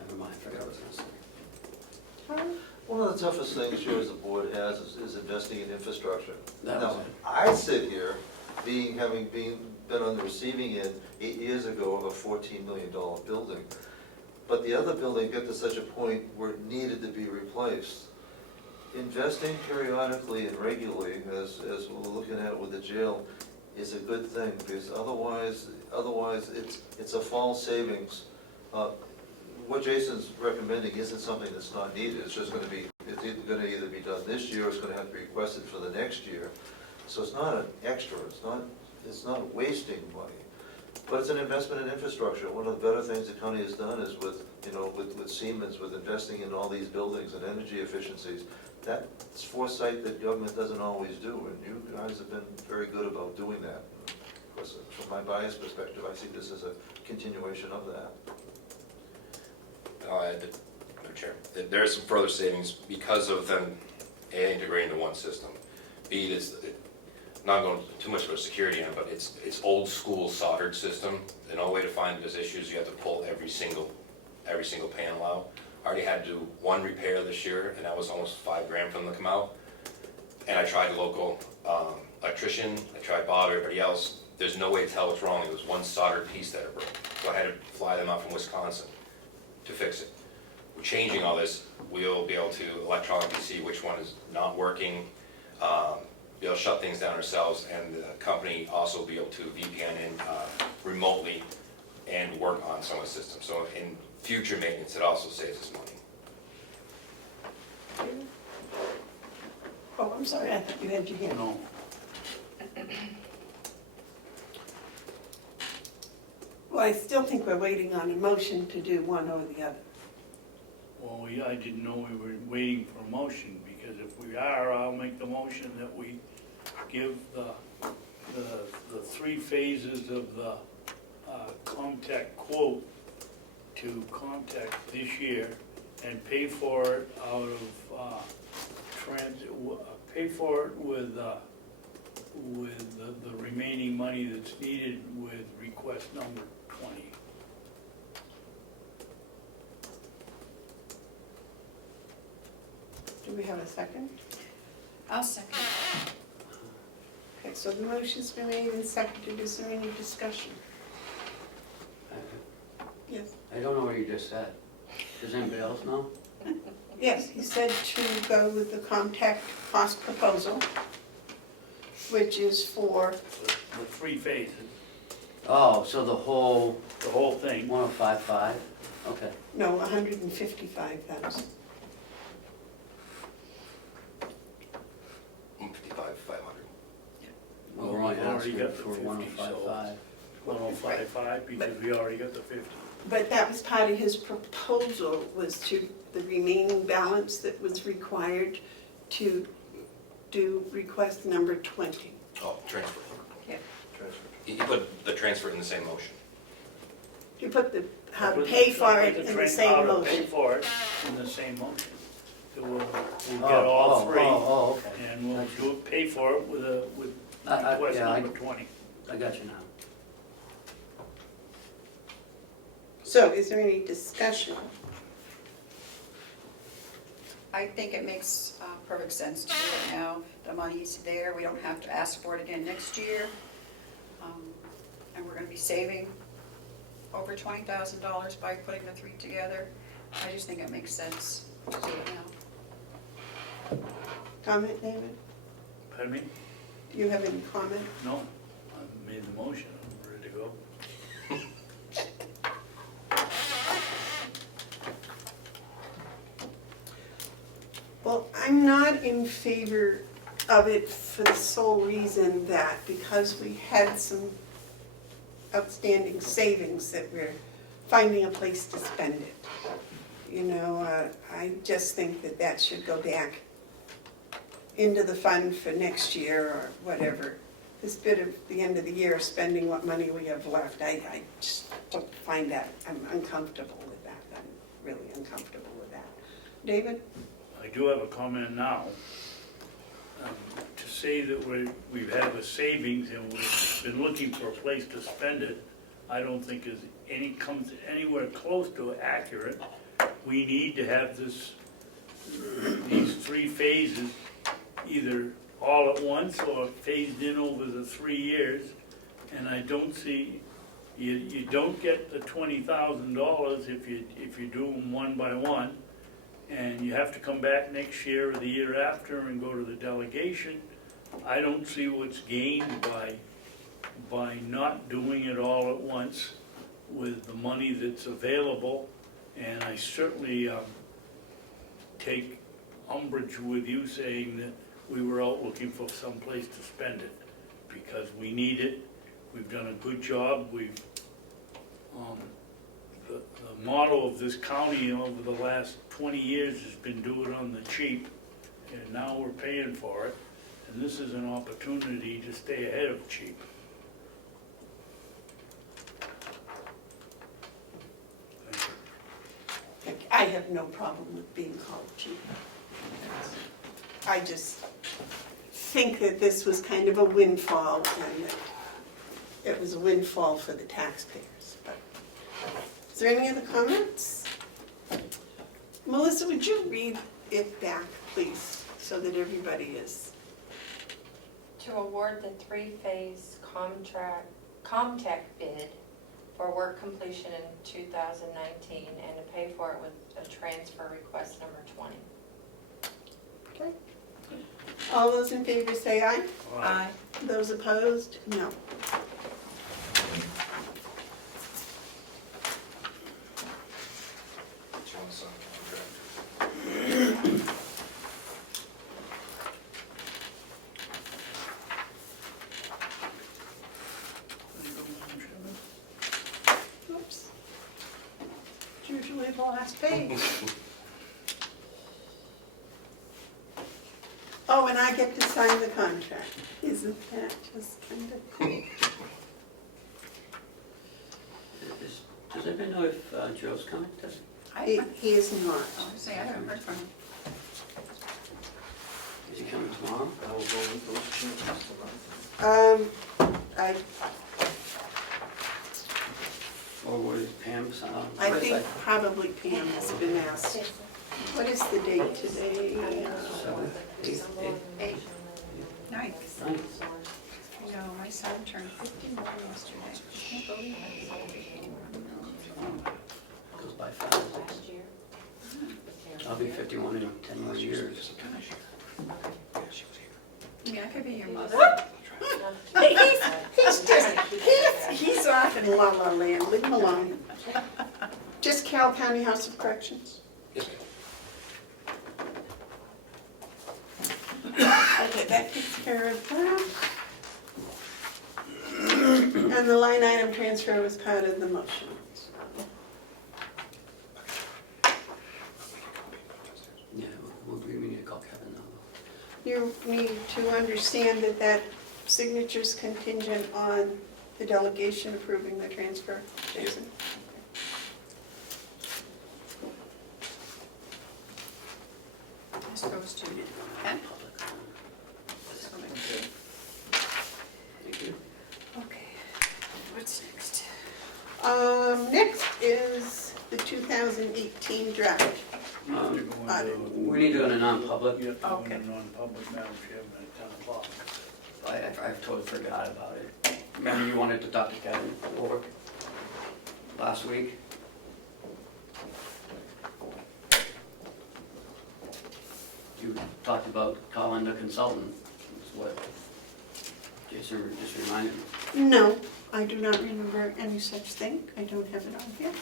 Never mind, I forgot what I was gonna say. One of the toughest things here as the board has is investing in infrastructure. That was Now, it. I sit here, having been on the receiving end 8 years ago of a $14 million building. But the other building got to such a point where it needed to be replaced. Investing periodically and regularly, as we're looking at with the jail, is a good thing, because otherwise it's a false savings. What Jason's recommending isn't something that's not needed, it's just gonna be, it's either be done this year, or it's gonna have to be requested for the next year. So it's not an extra, it's not wasting money, but it's an investment in infrastructure. One of the better things the county has done is with Siemens, with investing in all these buildings and energy efficiencies. That's foresight that government doesn't always do, and you guys have been very good about doing that. Of course, from my biased perspective, I see this as a continuation of that. I'll add, Madam Chair, that there is some further savings because of them A, integrating into one system. B, this, not going too much about security in it, but it's old school soldered system. The only way to find those issues, you have to pull every single panel out. I already had to do one repair this year, and that was almost $5,000 from the Comeau. And I tried the local electrician, I tried Bob, everybody else. There's no way to tell what's wrong. It was one soldered piece that it broke. So I had to fly them out from Wisconsin to fix it. We're changing all this. We'll be able to electronically see which one is not working, be able to shut things down ourselves, and the company also will be able to VPN in remotely and work on some of the systems. So in future maintenance, it also saves us money. Oh, I'm sorry, I thought you had your hand. No, Well, I still think we're waiting on a motion to do one or the other. well, I didn't know we were waiting for a motion, because if we are, I'll make the motion that we give the 3 phases of the Comtech quote to Comtech this year, and pay for it out of pay for it with the remaining money that's needed with request number 20. Do we have a second? I'll second. Okay, so the motion's been made and seconded. Is there any discussion? Yes. I don't know what you just said. Does anybody else know? Yes, he said to go with the Comtech cost proposal, which is for, The 3 phases, Oh, so the whole the whole thing. 105.5? Okay. no, 155,000. 55,500. Well, we're only We've already asking got the for 50, 105.5. 105.5, because we already got the 50. But that was part of his proposal, was to, the remaining balance that was required to do request number 20. Oh, transfer. Yeah. You put the transfer in the same motion. You put the, how to pay for it in the same How to pay motion. for it in the same motion. So we'll Oh, get all oh, 3, Oh, okay. and we'll Gotcha. do it, pay for it with request yeah, number 20. I got you now. So is there any discussion? I think it makes perfect sense to do it now. The money's there, we don't have to ask for it again next year. And we're gonna be saving over $20,000 by putting the 3 together. I just think it makes sense to do it now. Comment, David? Pardon me? Do you have any comment? No, I made the motion, I'm ready to go. Well, I'm not in favor of it for the sole reason that because we had some outstanding savings that we're finding a place to spend it. You know, I just think that that should go back into the fund for next year or whatever. this bit of the end of the year, spending what money we have left, I just don't find that, I'm uncomfortable with that. I'm really uncomfortable with that. David? I do have a comment now. To say that we've had a savings and we've been looking for a place to spend it, I don't think comes anywhere close to accurate. We need to have these 3 phases either all at once or phased in over the 3 years. And I don't see, you don't get the $20,000 if you do them one by one. And you have to come back next year or the year after and go to the delegation. I don't see what's gained by not doing it all at once with the money that's available. And I certainly take umbrage with you saying that we were out looking for some place to spend it, because we need it. We've done a good job. The motto of this county over the last 20 years has been do it on the cheap, and now we're paying for it, and this is an opportunity to stay ahead of cheap. I have no problem with being called cheap. I just think that this was kind of a windfall, and that it was a windfall for the taxpayers. But is there any other comments? Melissa, would you read it back, please, so that everybody is... To award the 3-phase Comtech bid for work completion in 2019 and to pay for it with a transfer request number 20. Okay. All those in favor say aye. Aye. Those opposed, no. Oops. It's usually the last page. Oh, and I get to sign the contract. Isn't that just kind of cool? Does anybody know if Joe's coming? He is not. I say, I haven't heard from him. Is he coming tomorrow? I will go with those changes tomorrow. Or was Pam's? I think probably Pam has been asked. What is the date today? 8, 9. Nice. You know, my son turned 51 yesterday. I can't believe it. Goes by fast. I'll be 51 in 10 more years. I mean, I could be your mother. He's off in La La Land. Leave him alone. Just Carroll County House of Corrections. Yes, Okay, that takes care of that. And the line item transfer was part of the motion. Yeah, we need to call Kevin now. You need to understand that that signature's contingent on the delegation approving the transfer, Jason? This goes to Ken. Thank you. Okay, what's next? Next is the 2018 draft. We need to go to non-public. You have to go Okay. in non-public, Madam Chairman, at 10 o'clock. I totally forgot about it. Remember you wanted to talk to Kevin over last week? You talked about calling the consultant, is what Jason just reminded me. No, I do not remember any such thing. I don't have it on here.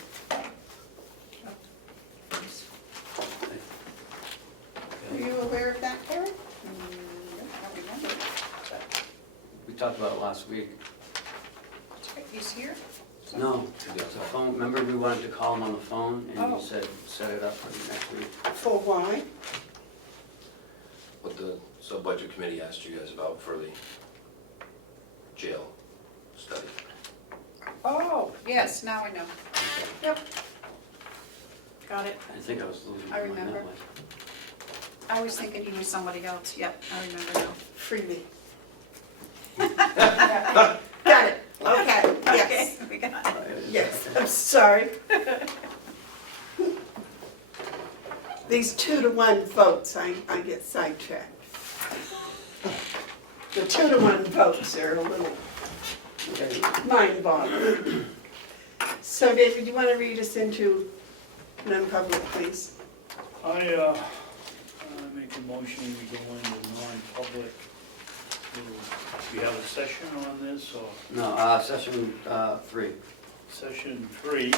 Are you aware of that, Karen? I don't remember. We talked about it last week. He's here? No, it's a phone, remember we wanted to call him on the phone and Oh. he said, set it up for next week. For why? What the sub-budget committee asked you guys about for the jail study. Oh, yes, now I know. Yep. Got it. I think I was losing I my mind that remember. way. I was thinking he was somebody else. Yep, I remember now. Freely. Got it, okay, yes, Okay, we got it. yes, I'm sorry. These 2-to-1 votes, I get sidetracked. The 2-to-1 votes are a little mind-boggling. So David, you want to read us into non-public, please? I make a motion, we go into non-public. We have a session on this, or No, session 3. session 3,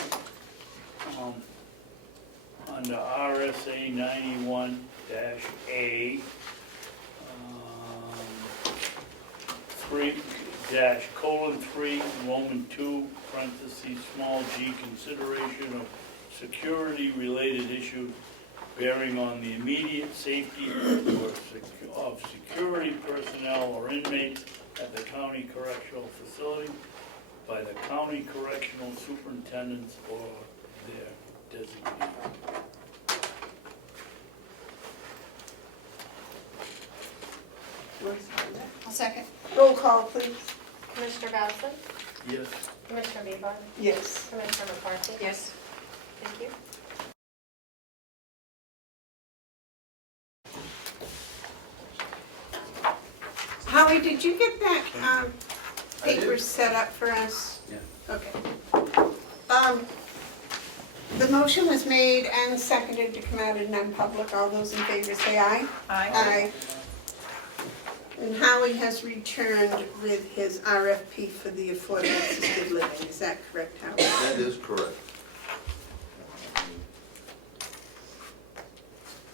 under RSA 91-A, 3-3, Roman 2, parentheses, small g, consideration of security-related issues bearing on the immediate safety of security personnel or inmates at the county correctional facility by the county correctional superintendents or their designee. I'll second. Roll call, please. Commissioner Goslin? Yes. Commissioner Bieber? Yes. Commissioner McCarthy? Yes. Thank you. Howie, did you get that paper set up for us? Yeah. Okay. The motion was made and seconded to come out in non-public. All those in favor say aye. Aye. And Howie has returned with his RFP for the affordable assisted living. Is that correct, Howie? That is correct.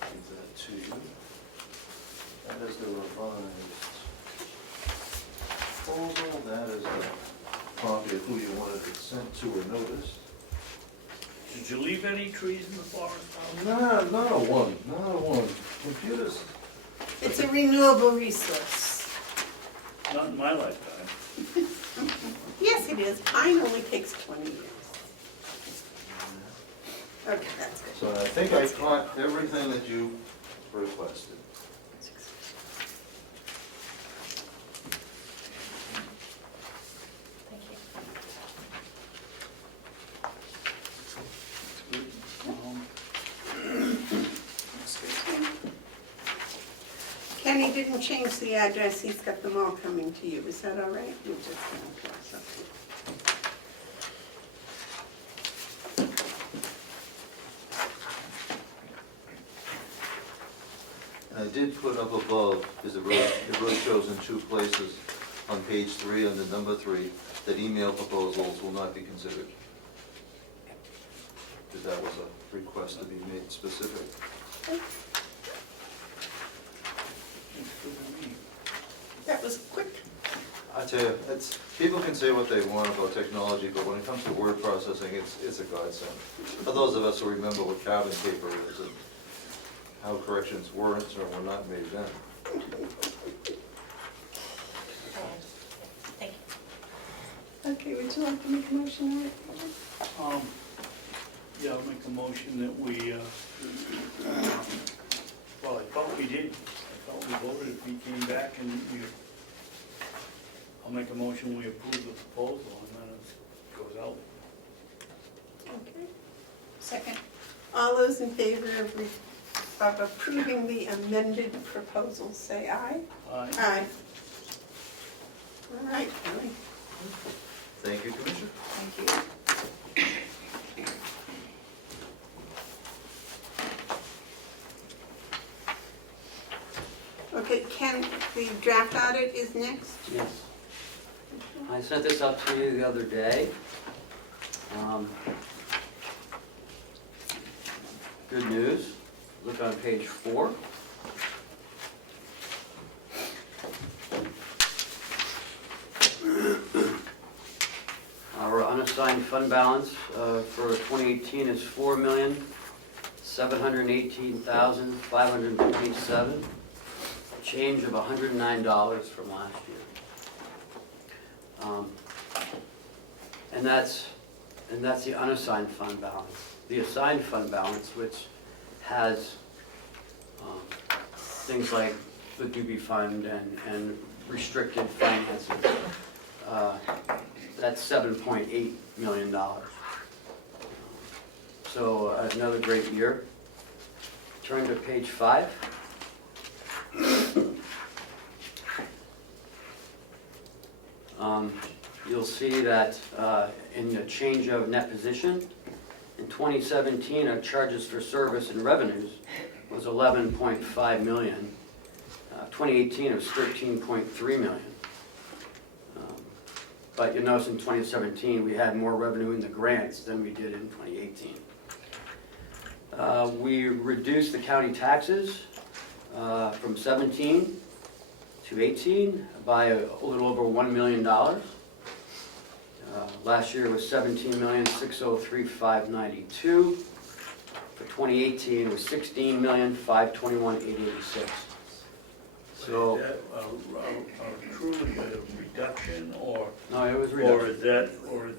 Give that to you. That is the revised proposal. That is a copy of who you wanted it sent to or noticed. Did you leave any trees in the forest? Not a one, not a one. Computers, It's a renewable resource. Not in my lifetime. Yes, it is. Pine only takes 20 years. Okay, that's good. so I think I caught everything that you requested. Thank you. Excuse me. Kenny didn't change the address. He's got them all coming to you. Is that all right? You'll just come to us, okay. And I did put up above, because it really shows in two places, on page 3, under number 3, that email proposals will not be considered. Because that was a request to be made specific. That was quick. I tell you, people can say what they want about technology, but when it comes to word processing, it's a godsend. For those of us who remember what carbon paper is and how corrections weren't or were not made then. Thank you. Okay, would you like to make a motion on it? Yeah, I'll make a motion that we, well, I thought we did. I thought we voted if he came back and I'll make a motion, we approve the proposal and then it goes out. Okay. Second. All those in favor of approving the amended proposal, say aye. Aye. Aye. All right, Kelly. Thank you, Commissioner. Thank you. Okay, Ken, the draft audit is next. Yes. I sent this out to you the other day. Good news, look on page 4. Our unassigned fund balance for 2018 is $4,718,527, a change of $109 from last year. And that's the unassigned fund balance. The assigned fund balance, which has things like the doobie fund and restricted finances, that's $7.8 million. So another great year. Turn to page 5. You'll see that in the change of net position, in 2017, our charges for service and revenues was 11.5 million. 2018, it was 13.3 million. But you notice in 2017, we had more revenue in the grants than we did in 2018. We reduced the county taxes from 17 to 18 by a little over $1 million. Last year it was $17,603,592. For 2018, it was $16,521,886. So, Is that truly a reduction, or? no, it was Or reduction. is that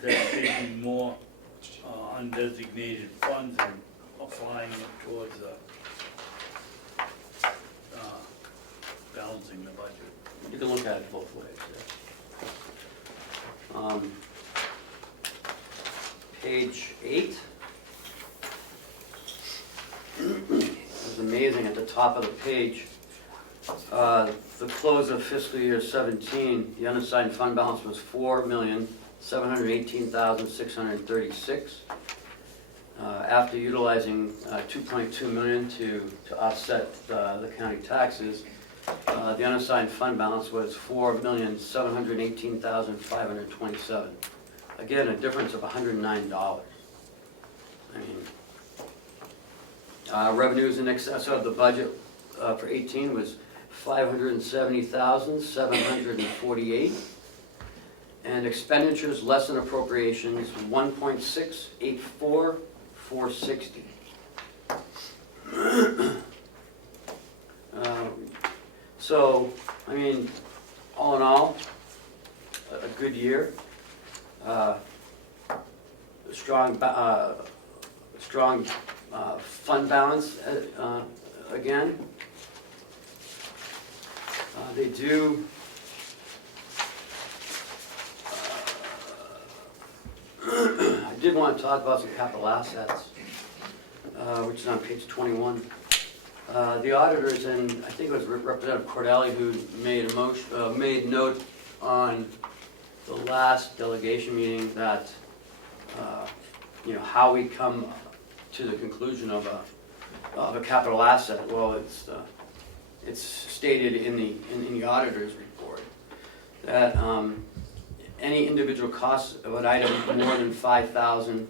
taking more undesignated funds and applying it towards balancing the budget? You can look at it both ways, yeah. Page 8. It's amazing at the top of the page. The close of fiscal year 17, the unassigned fund balance was $4,718,636. After utilizing $2.2 million to offset the county taxes, the unassigned fund balance was $4,718,527. Again, a difference of $109. I mean, revenues in excess of the budget for 18 was $570,748, and expenditures less than appropriations $1.684460. So, I mean, all in all, a good year. Strong fund balance again. They do I did want to talk about some capital assets, which is on page 21. The auditors, and I think it was Representative Cordelli who made made note on the last delegation meeting that how we come to the conclusion of a capital asset. Well, it's stated in the auditor's report that any individual cost of an item more than $5,000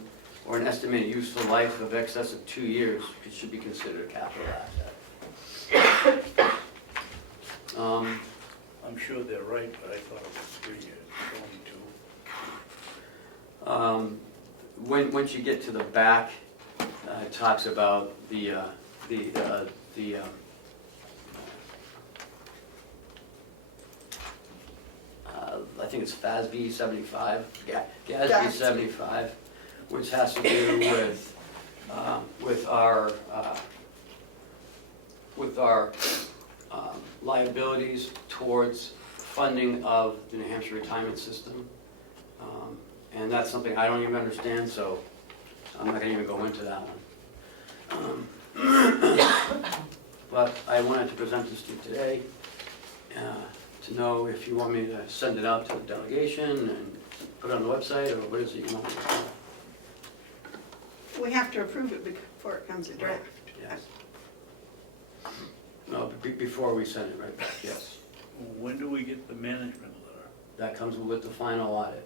or an estimated useful life of excess of 2 years, it should be considered a capital asset. I'm sure they're right, but I thought it was 3 years, only 2. Once you get to the back, it talks about I think it's FASB 75, GASB 75, which has to do with our liabilities towards funding of the New Hampshire retirement system. And that's something I don't even understand, so I'm not going to even go into that one. But I wanted to present this to you today to know if you want me to send it out to the delegation and put it on the website, or what is it you want me to do? We have to approve it before it comes a draft. Yes. No, before we send it, right? Yes. When do we get the management letter? That comes with the final audit.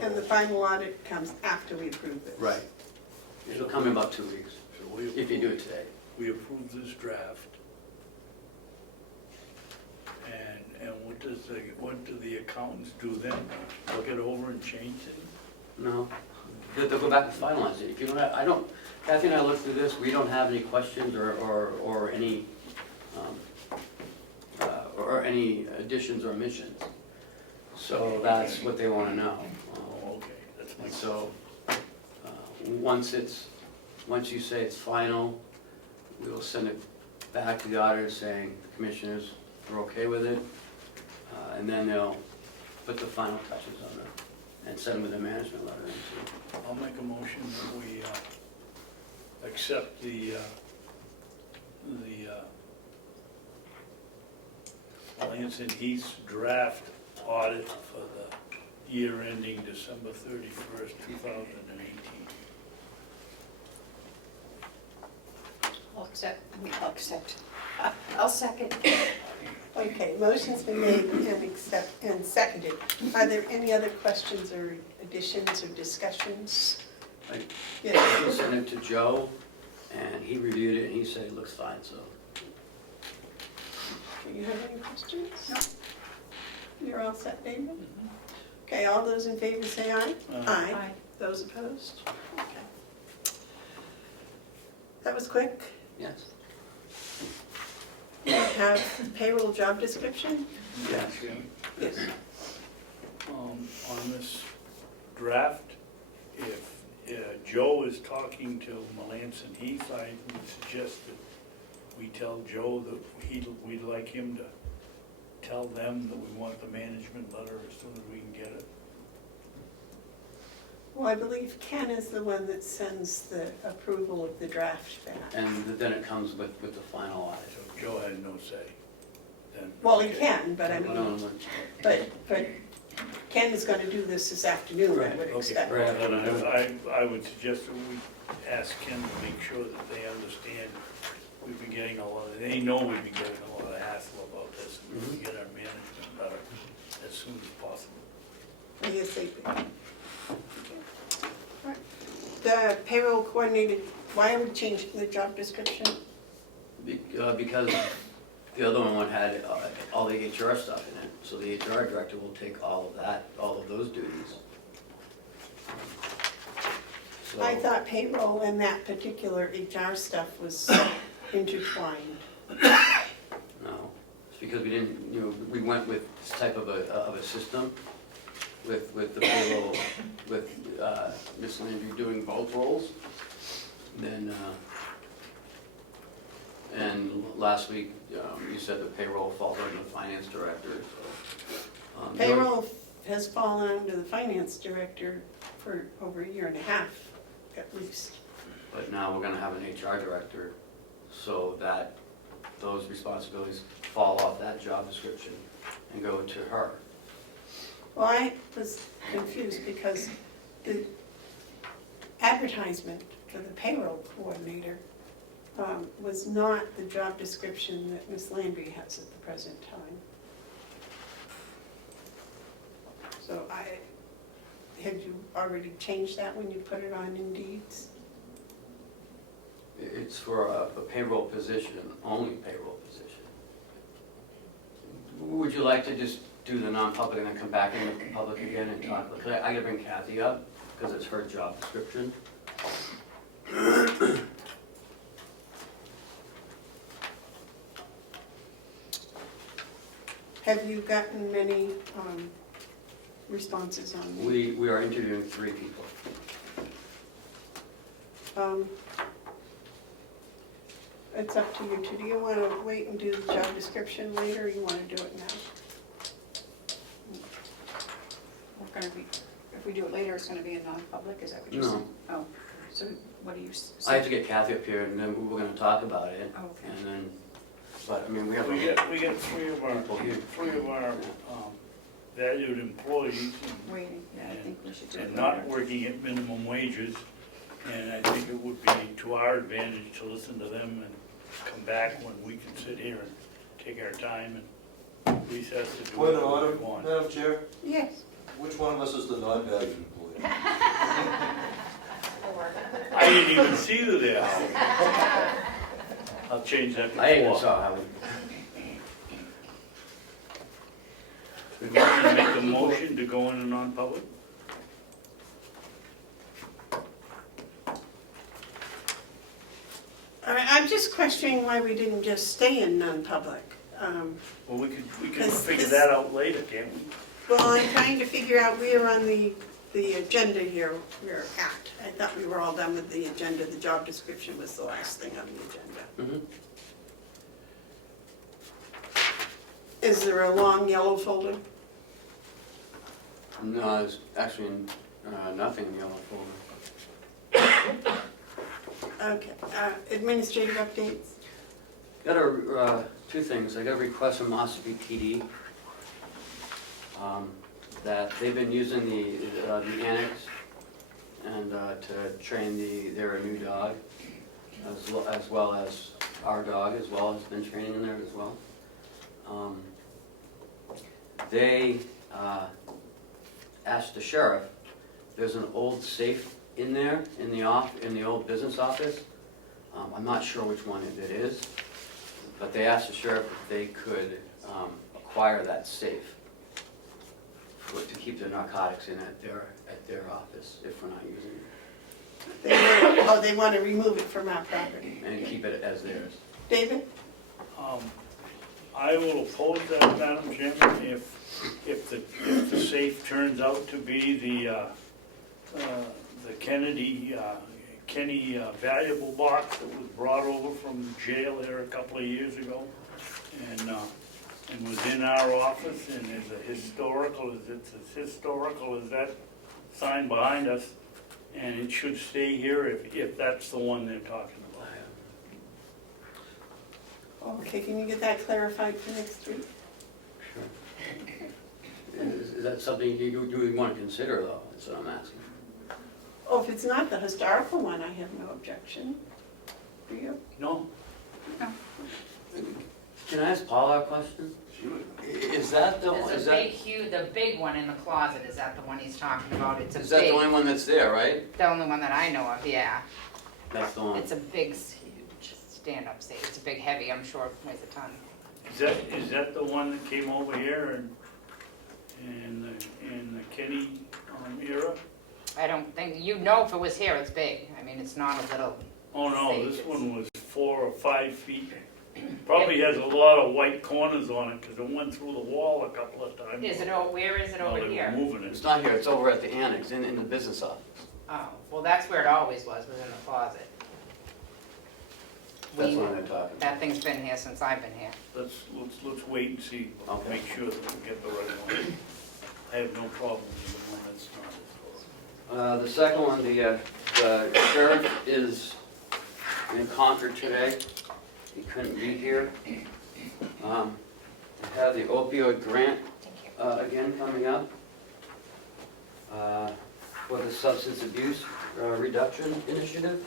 And the final audit comes after we approve it. Right. It'll come in about 2 weeks, So we if you do it today. We approve this draft. And what do the accountants do then? Look it over and change it? No, they'll go back and finalize it. If you don't, Kathy and I looked through this, we don't have any questions or any any additions or omissions. So that's what they wanna know. Oh, okay, that's my. So, once you say it's final, we will send it back to the auditor saying the commissioners are okay with it. And then they'll put the final touches on it and send them with a management letter. I'll make a motion that we accept the Lansing Heath's draft audit for the year ending December 31st, 2018. I'll second. Okay, motion's been made and seconded. Are there any other questions or additions or discussions? Right. Yes. We sent it to Joe, and he reviewed it, and he said it looks fine, so. Do you have any questions? No. You're all set, David? Okay, all those in favor say aye. Aye. Those opposed? Okay. That was quick. Yes. We have payroll job description? Yes. Yes. On this draft, if Joe is talking to Melanson Heath, I would suggest that we tell Joe that we'd like him to tell them that we want the management letter as soon as we can get it. Well, I believe Ken is the one that sends the approval of the draft back. And then it comes with the final audit. So Joe had no say then. Well, he can, but I mean, No. but Ken is gonna do this afternoon, I would Okay, expect. Right. then I would suggest that we ask Ken to make sure that they understand we've been getting they know we've been getting a lot of hassle about this, and we get our management letter as soon as possible. ASAP. The payroll coordinator, why are we changing the job description? Because the other one had all the HR stuff in it, so the HR director will take all of those duties. So- I thought payroll and that particular HR stuff was intertwined. No, it's because we didn't, we went with this type of a system with the payroll, with Ms. Landry doing both roles. Then, and last week, you said the payroll falls under the finance director, so. Payroll has fallen under the finance director for over a year and a half, at least. But now we're gonna have an HR director, so that those responsibilities fall off that job description and go to her. Well, I was confused because the advertisement for the payroll coordinator was not the job description that Ms. Landry has at the present time. So have you already changed that when you put it on Indeed's? It's for a payroll position, only payroll position. Would you like to just do the non-public and then come back in the public again and talk? Because I gotta bring Kathy up, because it's her job description. Have you gotten many responses on that? We are interviewing 3 people. It's up to you two. Do you want to wait and do the job description later, or you want to do it now? We're gonna be, if we do it later, it's gonna be a non-public, is that what you're No. saying? Oh, so what do you say? I have to get Kathy up here, and then we're gonna talk about it. Oh, okay. And then, but, I mean, we have We a get three of our valued employees Waiting, yeah, I think we should do it and later. not working at minimum wages. And I think it would be to our advantage to listen to them and come back when we can sit here and take our time and recess to do Point of what order, we want. Madam Chair, Yes. which one of us is the non-valued employee? I didn't even see you there. I'll change that I even before. saw how We'd like to make a motion to go into non-public? All right, I'm just questioning why we didn't just stay in non-public. Well, we can This- figure this- that out later, can't we? Well, I'm trying to figure out where on the agenda here we're at. I thought we were all done with the agenda. The job description was the last thing on the agenda. Mhm. Is there a long yellow folder? No, there's actually nothing in the yellow folder. Okay, administrative updates? Got a, two things. I got a request from Ossipee PD that they've been using the annex and to train their new dog, as well as our dog as well has been training in there as well. They asked the sheriff, there's an old safe in there, in the old business office. I'm not sure which one it is, but they asked the sheriff if they could acquire that safe to keep the narcotics in at their office if we're not using it, They want to remove it from our property. and keep it as theirs. David? I will oppose that, Madam Chairman, if the safe turns out to be the Kenny valuable box that was brought over from jail there a couple of years ago, and was in our office, and is as historical as that sign behind us, and it should stay here if that's the one they're talking about. Okay, can you get that clarified for next week? Sure. Is that something you would want to consider, though? That's what I'm asking. Oh, if it's not the historical one, I have no objection. Do you? No? Can I ask Paula a question? Is that the, There's is a that, big, huge, the big one in the closet, is that the one he's talking about? It's a is that the only big, one that's there, right? the only one that I know of, yeah. That's the one. It's a big, huge stand-up safe, it's a big heavy, I'm sure it weighs a ton. Is that the one that came over here in the Kenny era? I don't think, you'd know if it was here, it's big, I mean, it's not a little, Oh no, Safe. this one was 4 or 5 feet. Probably has a lot of white corners on it because it went through the wall a couple of times. is it, where is it While over they were here? moving It's it. not here, it's over at the annex, in the business office. Oh, well, that's where it always was in the closet. That's We- what they're talking about. That thing's been here since I've been here. Let's wait and see. Okay. Make sure that we get the right one. I have no problem with the one that's not. The second one, the sheriff is in Concord today. He couldn't be here. We have the opioid grant again coming up for the substance abuse reduction initiative.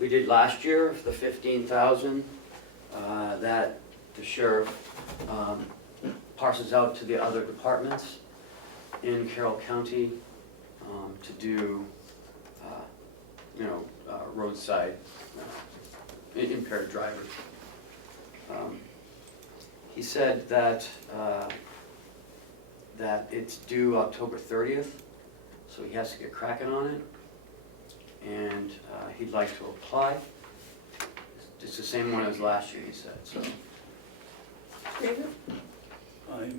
We did last year the 15,000 that the sheriff parses out to the other departments in Carroll County to do, roadside impaired drivers. He said that it's due October 30th, so he has to get cracking on it, and he'd like to apply. It's the same one as last year, he said, so. David?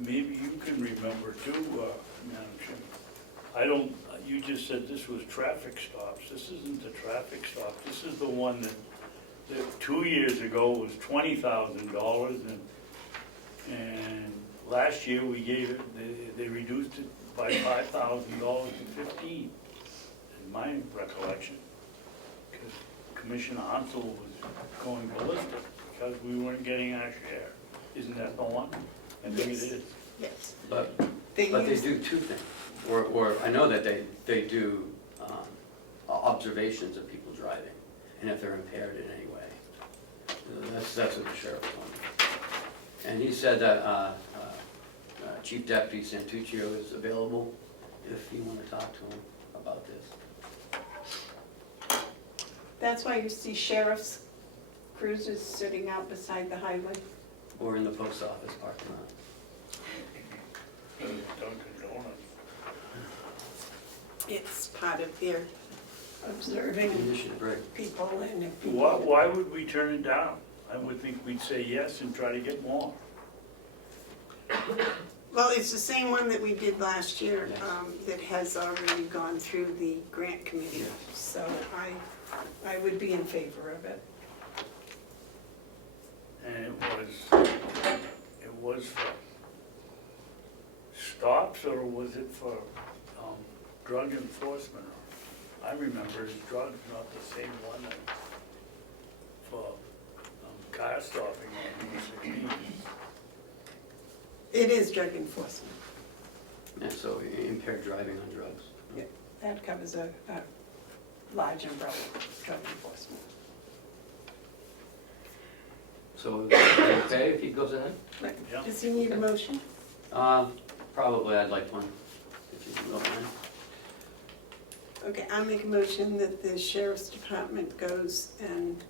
Maybe you can remember too, Madam Chairman. You just said this was traffic stops. This isn't the traffic stop. This is the one that 2 years ago was $20,000 and last year we gave it, they reduced it by $5,000 to $15,000, in my recollection. Because Commissioner Hansel was going ballistic because we weren't getting our share. Isn't that the one? I think it is. Yes. But They they use, do two things, or I know that they do observations of people driving, and if they're impaired in any way. That's what the sheriff told me. And he said that Chief Deputy Santuccio is available if you want to talk to him about this. that's why you see sheriff's cruisers sitting out beside the highway. Or in the post office parking lot. Dunkin' Donuts. It's part of their observing Initiative, right. people and if people. Why would we turn it down? I would think we'd say yes and try to get more. it's the same one that we did last year, Yes. that has already gone through the grant committee. Yes. So I would be in favor of it. And it was for stops, or was it for drug enforcement? I remember it's drugs, not the same one that for car stopping on Route 16. It is drug enforcement. And so impaired driving on drugs. That covers a large umbrella, drug enforcement. So, okay, if he goes ahead? Yeah. Does he need a motion? Probably I'd like one, if you don't mind. Okay, I'll make a motion that the sheriff's department goes and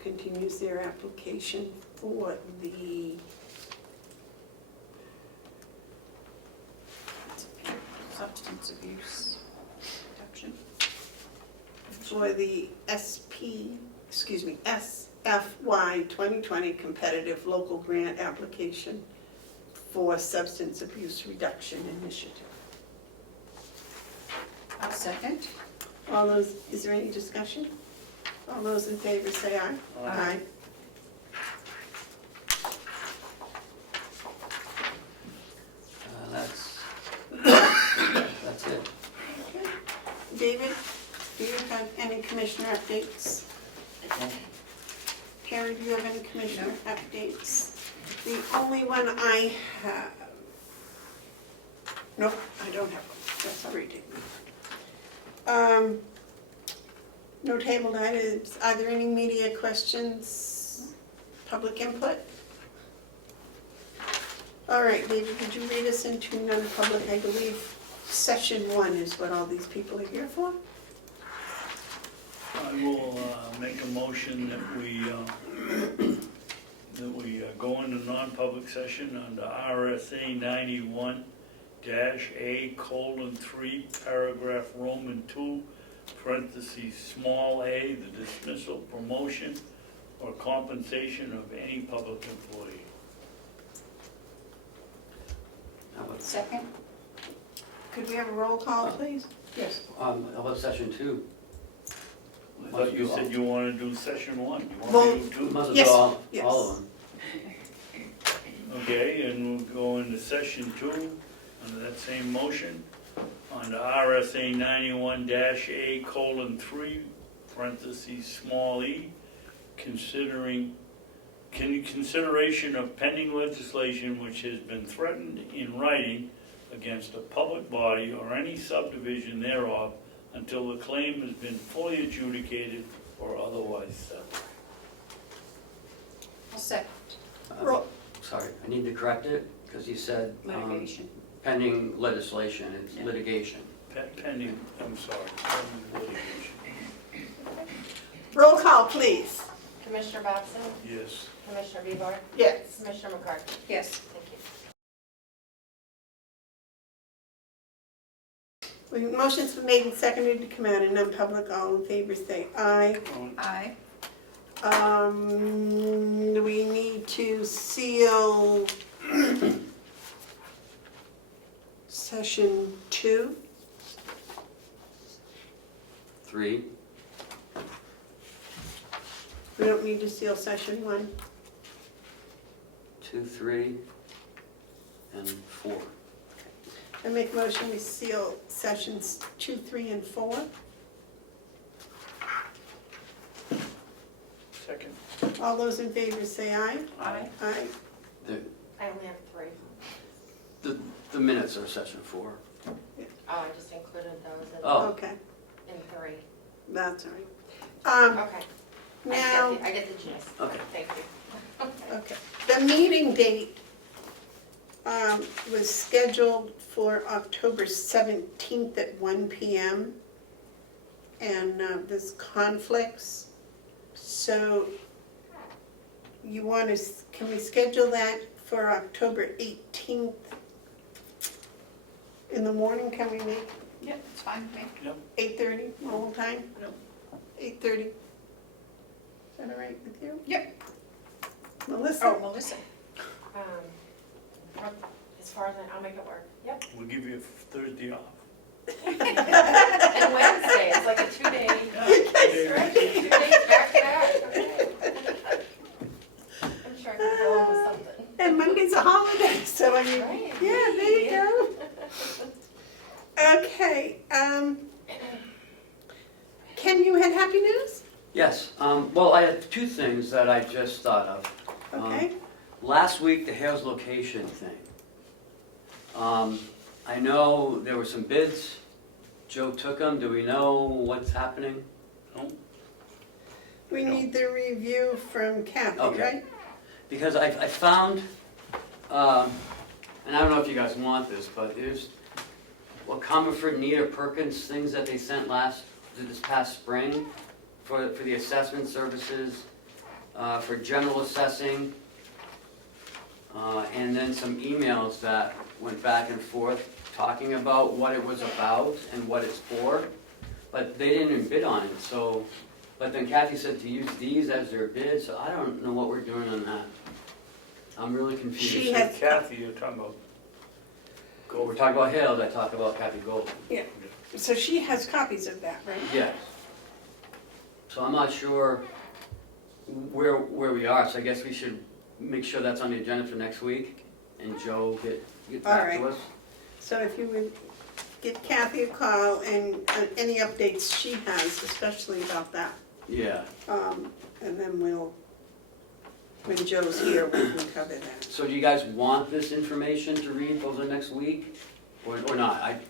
continues their application for the Substance abuse reduction. SFY 2020 competitive local grant application for substance abuse reduction initiative. I'll second. All those, is there any discussion? All those in favor say aye. Aye. That's it. Okay. David, do you have any commissioner updates? Carrie, do you have any commissioner updates? The only one I have, nope, I don't have one, that's already taken. No tabled items, are there any media questions, public input? All right, David, could you read us into non-public? I believe session 1 is what all these people are here for. I will make a motion that we go into non-public session under RSA 91-A:3, paragraph Roman 2, parentheses, small a, the dismissal, promotion, or compensation of any public employee. How about, Second? Could we have a roll call, please? Yes. how about session 2? I thought you said you wanted to do session 1. You Well, want me to do Might as well Yes, do all yes. of them. Okay, and we'll go into session 2 under that same motion, under RSA 91-A:3, parentheses, small e, consideration of pending legislation which has been threatened in writing against a public body or any subdivision thereof until the claim has been fully adjudicated or otherwise settled. I'll second. Roll. Sorry, I need to correct it, because you said Litigation. pending legislation, it's Yeah. litigation. Pending, I'm sorry, pending litigation. Roll call, please. Commissioner Babson, Yes. Commissioner Bieber, Yes. Commissioner McCarthy. Yes. Thank you. Motion's been made and seconded to come out in non-public. All in favor say aye. Aye. We need to seal session 2. 3, We don't need to seal session 1. 2, 3, and 4. I make a motion we seal sessions 2, 3, and 4. Second. All those in favor say aye. Aye. Aye. I only have 3. The minutes are session 4. Oh, I just included those Oh. Okay, in 3. that's all right. Okay. Now, I get the gist. Okay. Thank you. okay, the meeting date was scheduled for October 17th at 1 p.m. And there's conflicts. So you want to, can we schedule that for October 18th? In the morning, can we make Yep, it's fine with me. 8:30, normal time? Nope. 8:30. Is that all right with you? Yep. Melissa? Oh, Melissa. As far as I'll make it work. Yep. We'll give you a Thursday off. And Wednesday, it's like a 2-day, right? 2 days back to back. Okay. I'm sure I can go on with something. And Monday's a holiday, so I mean, Right. yeah, there you go. Okay, Ken, you had happy news? Yes, well, I have two things that I just thought of. Okay. Last week, the Hales location thing. I know there were some bids. Joe took them. Do we know what's happening? We need the review from Kathy, Okay. right? Because I found, and I don't know if you guys want this, but there's, well, Comerford, Nita, Perkins, things that they sent this past spring for the assessment services, for general assessing, and then some emails that went back and forth talking about what it was about and what it's for, but they didn't even bid on it, so, but then Kathy said to use these as their bid, so I don't know what we're doing on that. I'm really confused. She has- Kathy, you're talking about We're talking about Hales, I talk about Kathy Gold. Yeah, so she has copies of that, right? Yes. So I'm not sure where we are, so I guess we should make sure that's on the agenda for next week, and Joe get back to All us. So if you would give Kathy a call and any updates she has, especially about that. Yeah, And then when Joe's here, we can cover that. so do you guys want this information to read over the next week, or not?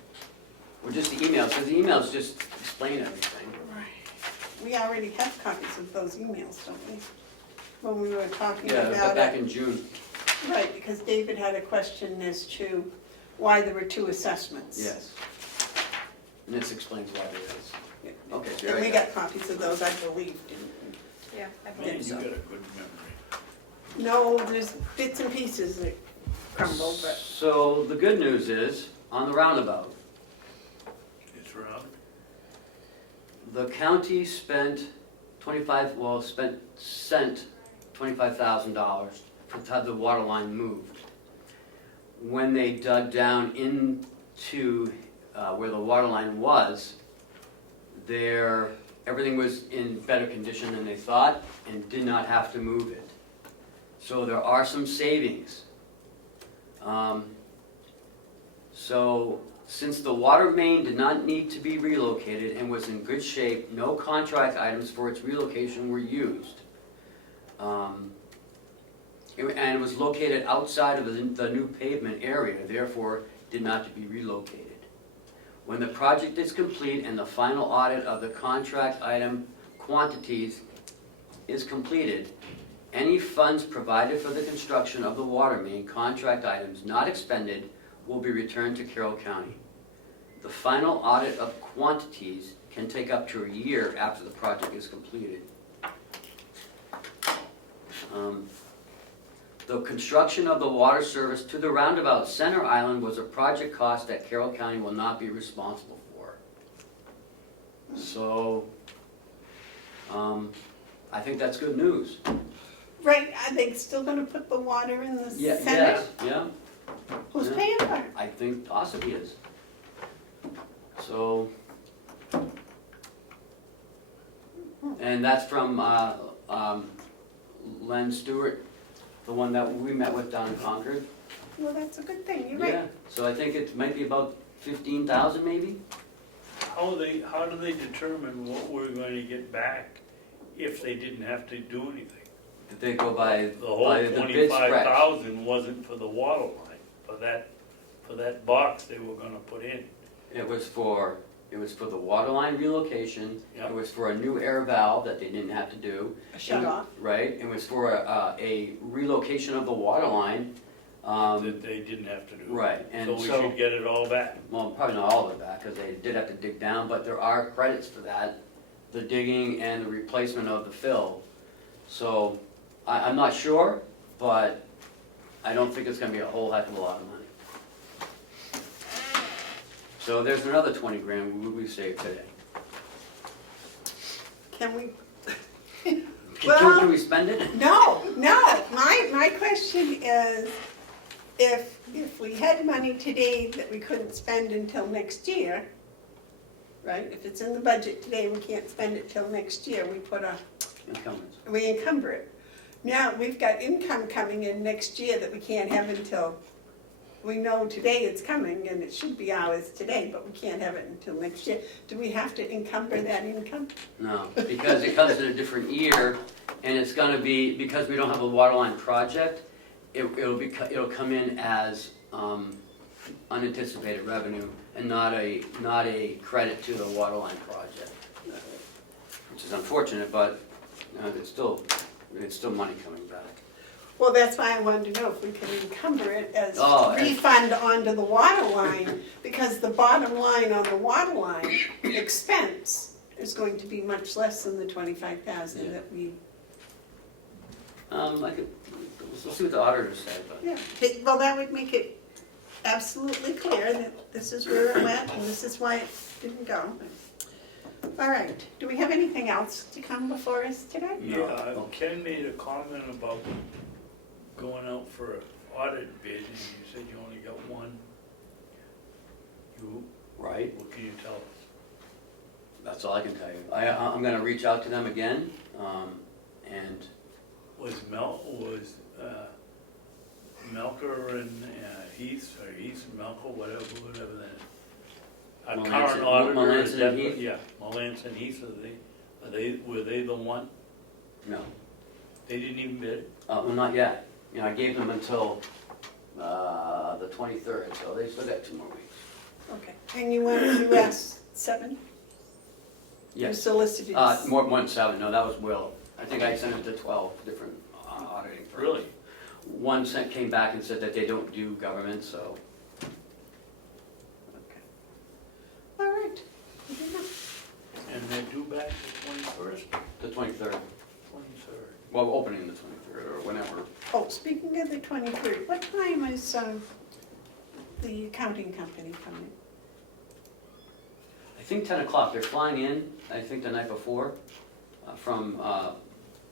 Or just the emails, because the emails just explain everything. Right. We already have copies of those emails, don't we? When we were talking Yeah, about but back it. in June, Right, because David had a question as to why there were two assessments. yes. And this explains why there is. Okay, And very we good. got copies of those, I believe, didn't we? Yeah, I Man, believe you so. got a good memory. No, there's bits and pieces that crumble, but So the good news is, on the roundabout, It's around. the county spent sent $25,000 to have the water line moved. When they dug down into where the water line was, everything was in better condition than they thought and did not have to move it. So there are some savings. So since the water main did not need to be relocated and was in good shape, no contract items for its relocation were used. And it was located outside of the new pavement area, therefore did not to be relocated. When the project is complete and the final audit of the contract item quantities is completed, any funds provided for the construction of the water main contract items not expended will be returned to Carroll County. The final audit of quantities can take up to a year after the project is completed. The construction of the water service to the roundabout center island was a project cost that Carroll County will not be responsible for. So, I think that's good news. right, are they still gonna put the water in the Yeah, center? yes, yeah, Who's Yeah. paying for it? I think possibly is. So, and that's from Len Stewart, the one that we met with down in Concord. Well, that's a good thing, you're Yeah, right. so I think it might be about 15,000 maybe? How do they determine what we're going to get back if they didn't have to do anything? Did they go by The whole the bid stretch? 25,000 wasn't for the water line, for that box they were gonna put in. It was for the water line relocation, Yeah. it was for a new air valve that they didn't have to do. A shut off. Right, it was for a relocation of the water line. That they didn't have to do. Right, and So we so, should get it all back. well, probably not all of it back, because they did have to dig down, but there are credits for that, the digging and the replacement of the fill. So, I'm not sure, but I don't think it's gonna be a whole heck of a lot of money. So there's another 20 grand we saved today. Can we, Can Well- we spend it? no, my question is, if if we had money today that we couldn't spend until next year, right? If it's in the budget today, we can't spend it till next year, we encumber it. Now, we've got income coming in next year that we can't have until, we know today it's coming and it should be ours today, but we can't have it until next year. Do we have to encumber that income? No, because it comes in a different year, and it's gonna be, because we don't have a water line project, it'll come in as unanticipated revenue and not a credit to the water line project, which is unfortunate, but it's still money coming back. Well, that's why I wanted to know if we could encumber it as Oh, and- refund onto the water line, because the bottom line on the water line expense is going to be much less than the 25,000 that we, We'll see what the auditors say, but. yeah. Well, that would make it absolutely clear that this is where it went and this is why it didn't go. All right, do we have anything else to come before us today? Yeah, Ken made a comment about going out for an audit bid, and you said you only got one. Right, What can you tell us? that's all I can tell you. I'm gonna reach out to them again, and Was Melker and Heath, or Heath and Melker, whatever that. Our Melanson- current auditor is Melanson and that, Heath? yeah, Melanson and Heath, were they the one? no, They didn't even bid? well, not yet. You know, I gave them until the 23rd, so they still got 2 more weeks. Okay, and you went to US 7? You Yes. solicited. More than 7, no, that was Will. I think I sent it to 12 different auditing firms. Really? One came back and said that they don't do government, so. Okay. All right. Good enough. And they're due back the 21st, The 23rd, 23rd. well, opening the 23rd, or whenever. Oh, speaking of the 23rd, what time is the accounting company coming? I think 10 o'clock, they're flying in, I think the night before, from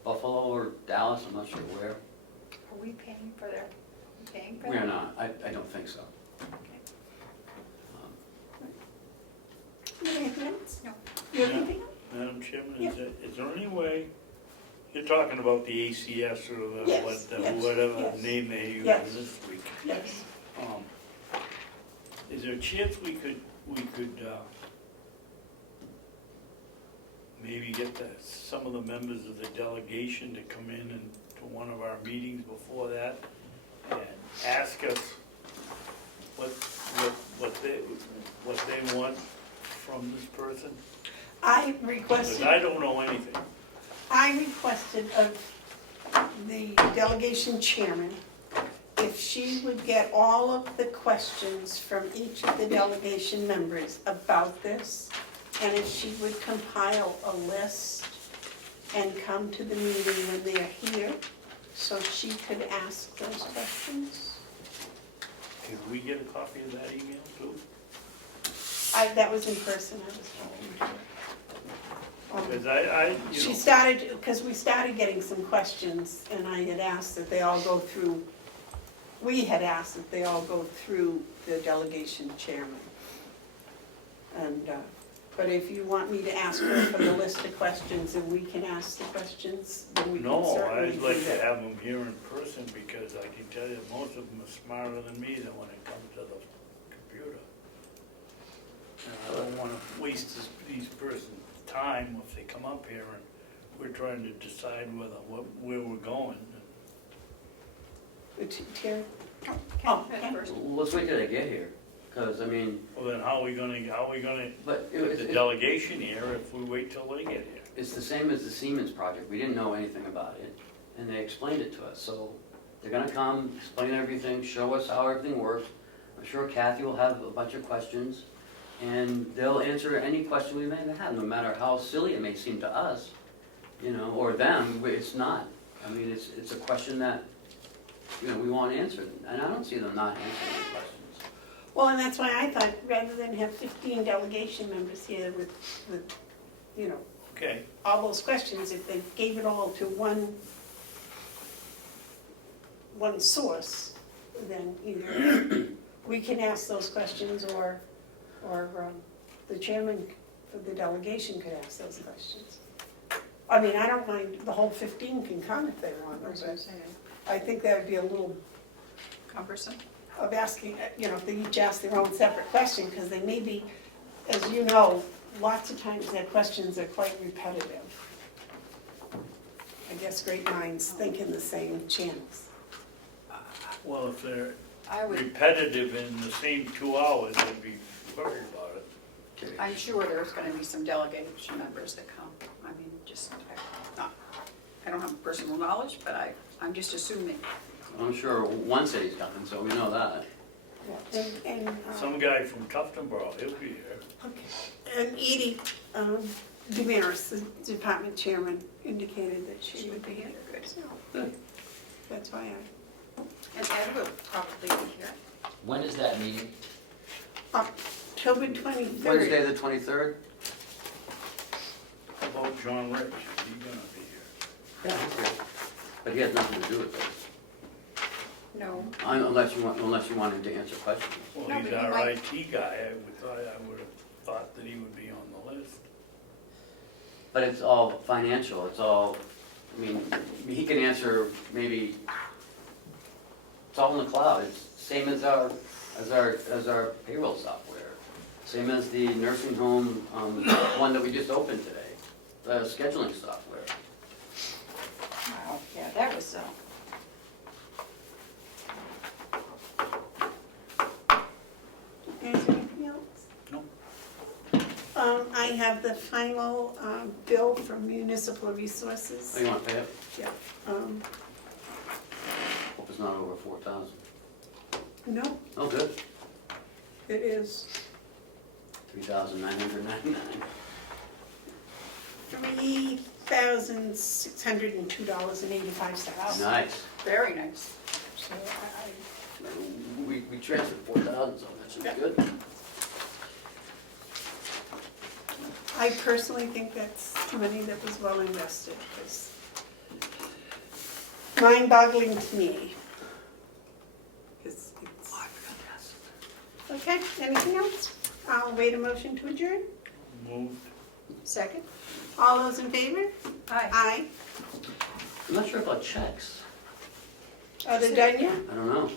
Buffalo or Dallas, I'm not sure where. Are we paying for their, We are not, I don't think so. You have anything else? No. You have anything else? Madam Chairman, Yeah. is there any way, you're talking about the ACS or the, Yes, yes, whatever yes. name they use Yes. this week? Yes. Is there a chance we could maybe get some of the members of the delegation to come in and to one of our meetings before that and ask us what they want from this person? I Because requested. I don't know anything. I requested of the delegation chairman if she would get all of the questions from each of the delegation members about this, and if she would compile a list and come to the meeting when they're here, so she could ask those questions. Can we get a copy of that email too? That was in person, I was talking to her. Because I, you She know, started, because we started getting some questions, and I had asked that they all go through, we had asked that they all go through the delegation chairman. And, but if you want me to ask her for the list of questions and we can ask the questions, then we can no, certainly I'd do like to that. have them here in person because I can tell you most of them are smarter than me than when it comes to the computer. And I don't want to waste these person's time if they come up here and we're trying to decide where we're going. Terry? Oh, Oh, Ken, Ken. first. Let's wait till they get here, because, I mean, Well, then how are we gonna but put the delegation here if we wait till they get here? it's the same as the Siemens project, we didn't know anything about it, and they explained it to us, so they're gonna come, explain everything, show us how everything works. I'm sure Kathy will have a bunch of questions, and they'll answer any question we may have, no matter how silly it may seem to us, you know, or them, it's not. I mean, it's a question that, you know, we want answered, and I don't see them not answering the questions. Well, and that's why I thought, rather than have 15 delegation members here with, you know, Okay, all those questions, if they gave it all to one source, then either we can ask those questions or the chairman for the delegation could ask those questions. I mean, I don't mind, the whole 15 can come if they want, That's what I'm but saying. I think that would be a little Cumbersome? of asking, if they each ask their own separate question, because they may be, as you know, lots of times their questions are quite repetitive. I guess great minds think in the same channels. Well, if they're I would, repetitive in the same 2 hours, I'd be worried about it. I'm sure there's gonna be some delegation members that come. I mean, I don't have personal knowledge, but I'm just assuming. I'm sure one city's coming, so we know that. Some guy from Tuftonboro, he'll be here. Okay. And Edie Damaris, the department chairman, indicated that she would be here. Good. So, that's why And Ed will probably be here. When is that meeting? October 23rd. Wednesday, the 23rd? How about John Rich? Is he gonna be here? Yeah, he's here. But he has nothing to do with this. No. Unless you want him to answer questions. Well, No, he's but he our might- IT guy. I would have thought that he would be on the list. But it's all financial, it's all, I mean, he can answer maybe, it's all in the cloud. It's same as our payroll software. Same as the nursing home, one that we just opened today, the scheduling software. Wow, yeah, that was, Is there anything else? No. I have the final bill from Municipal Resources. Oh, you want to pay it? Yeah. Hope it's not over 4,000. No, Oh, good. it is 3,999. $3,602.85. Nice. very nice. So We transferred 4,000, so that should be good. I personally think that's money that was well invested, because mind-boggling to me. Okay, anything else? I'll wait a motion to adjourn. Moved. Second? All those in favor? Aye. Aye. I'm not sure about checks. Are they done yet? I don't know.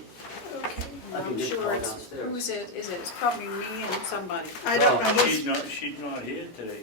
Okay. I can I'm just sure call it's, downstairs. who's it, is it, it's probably me and somebody. I don't know She's who's, not here today,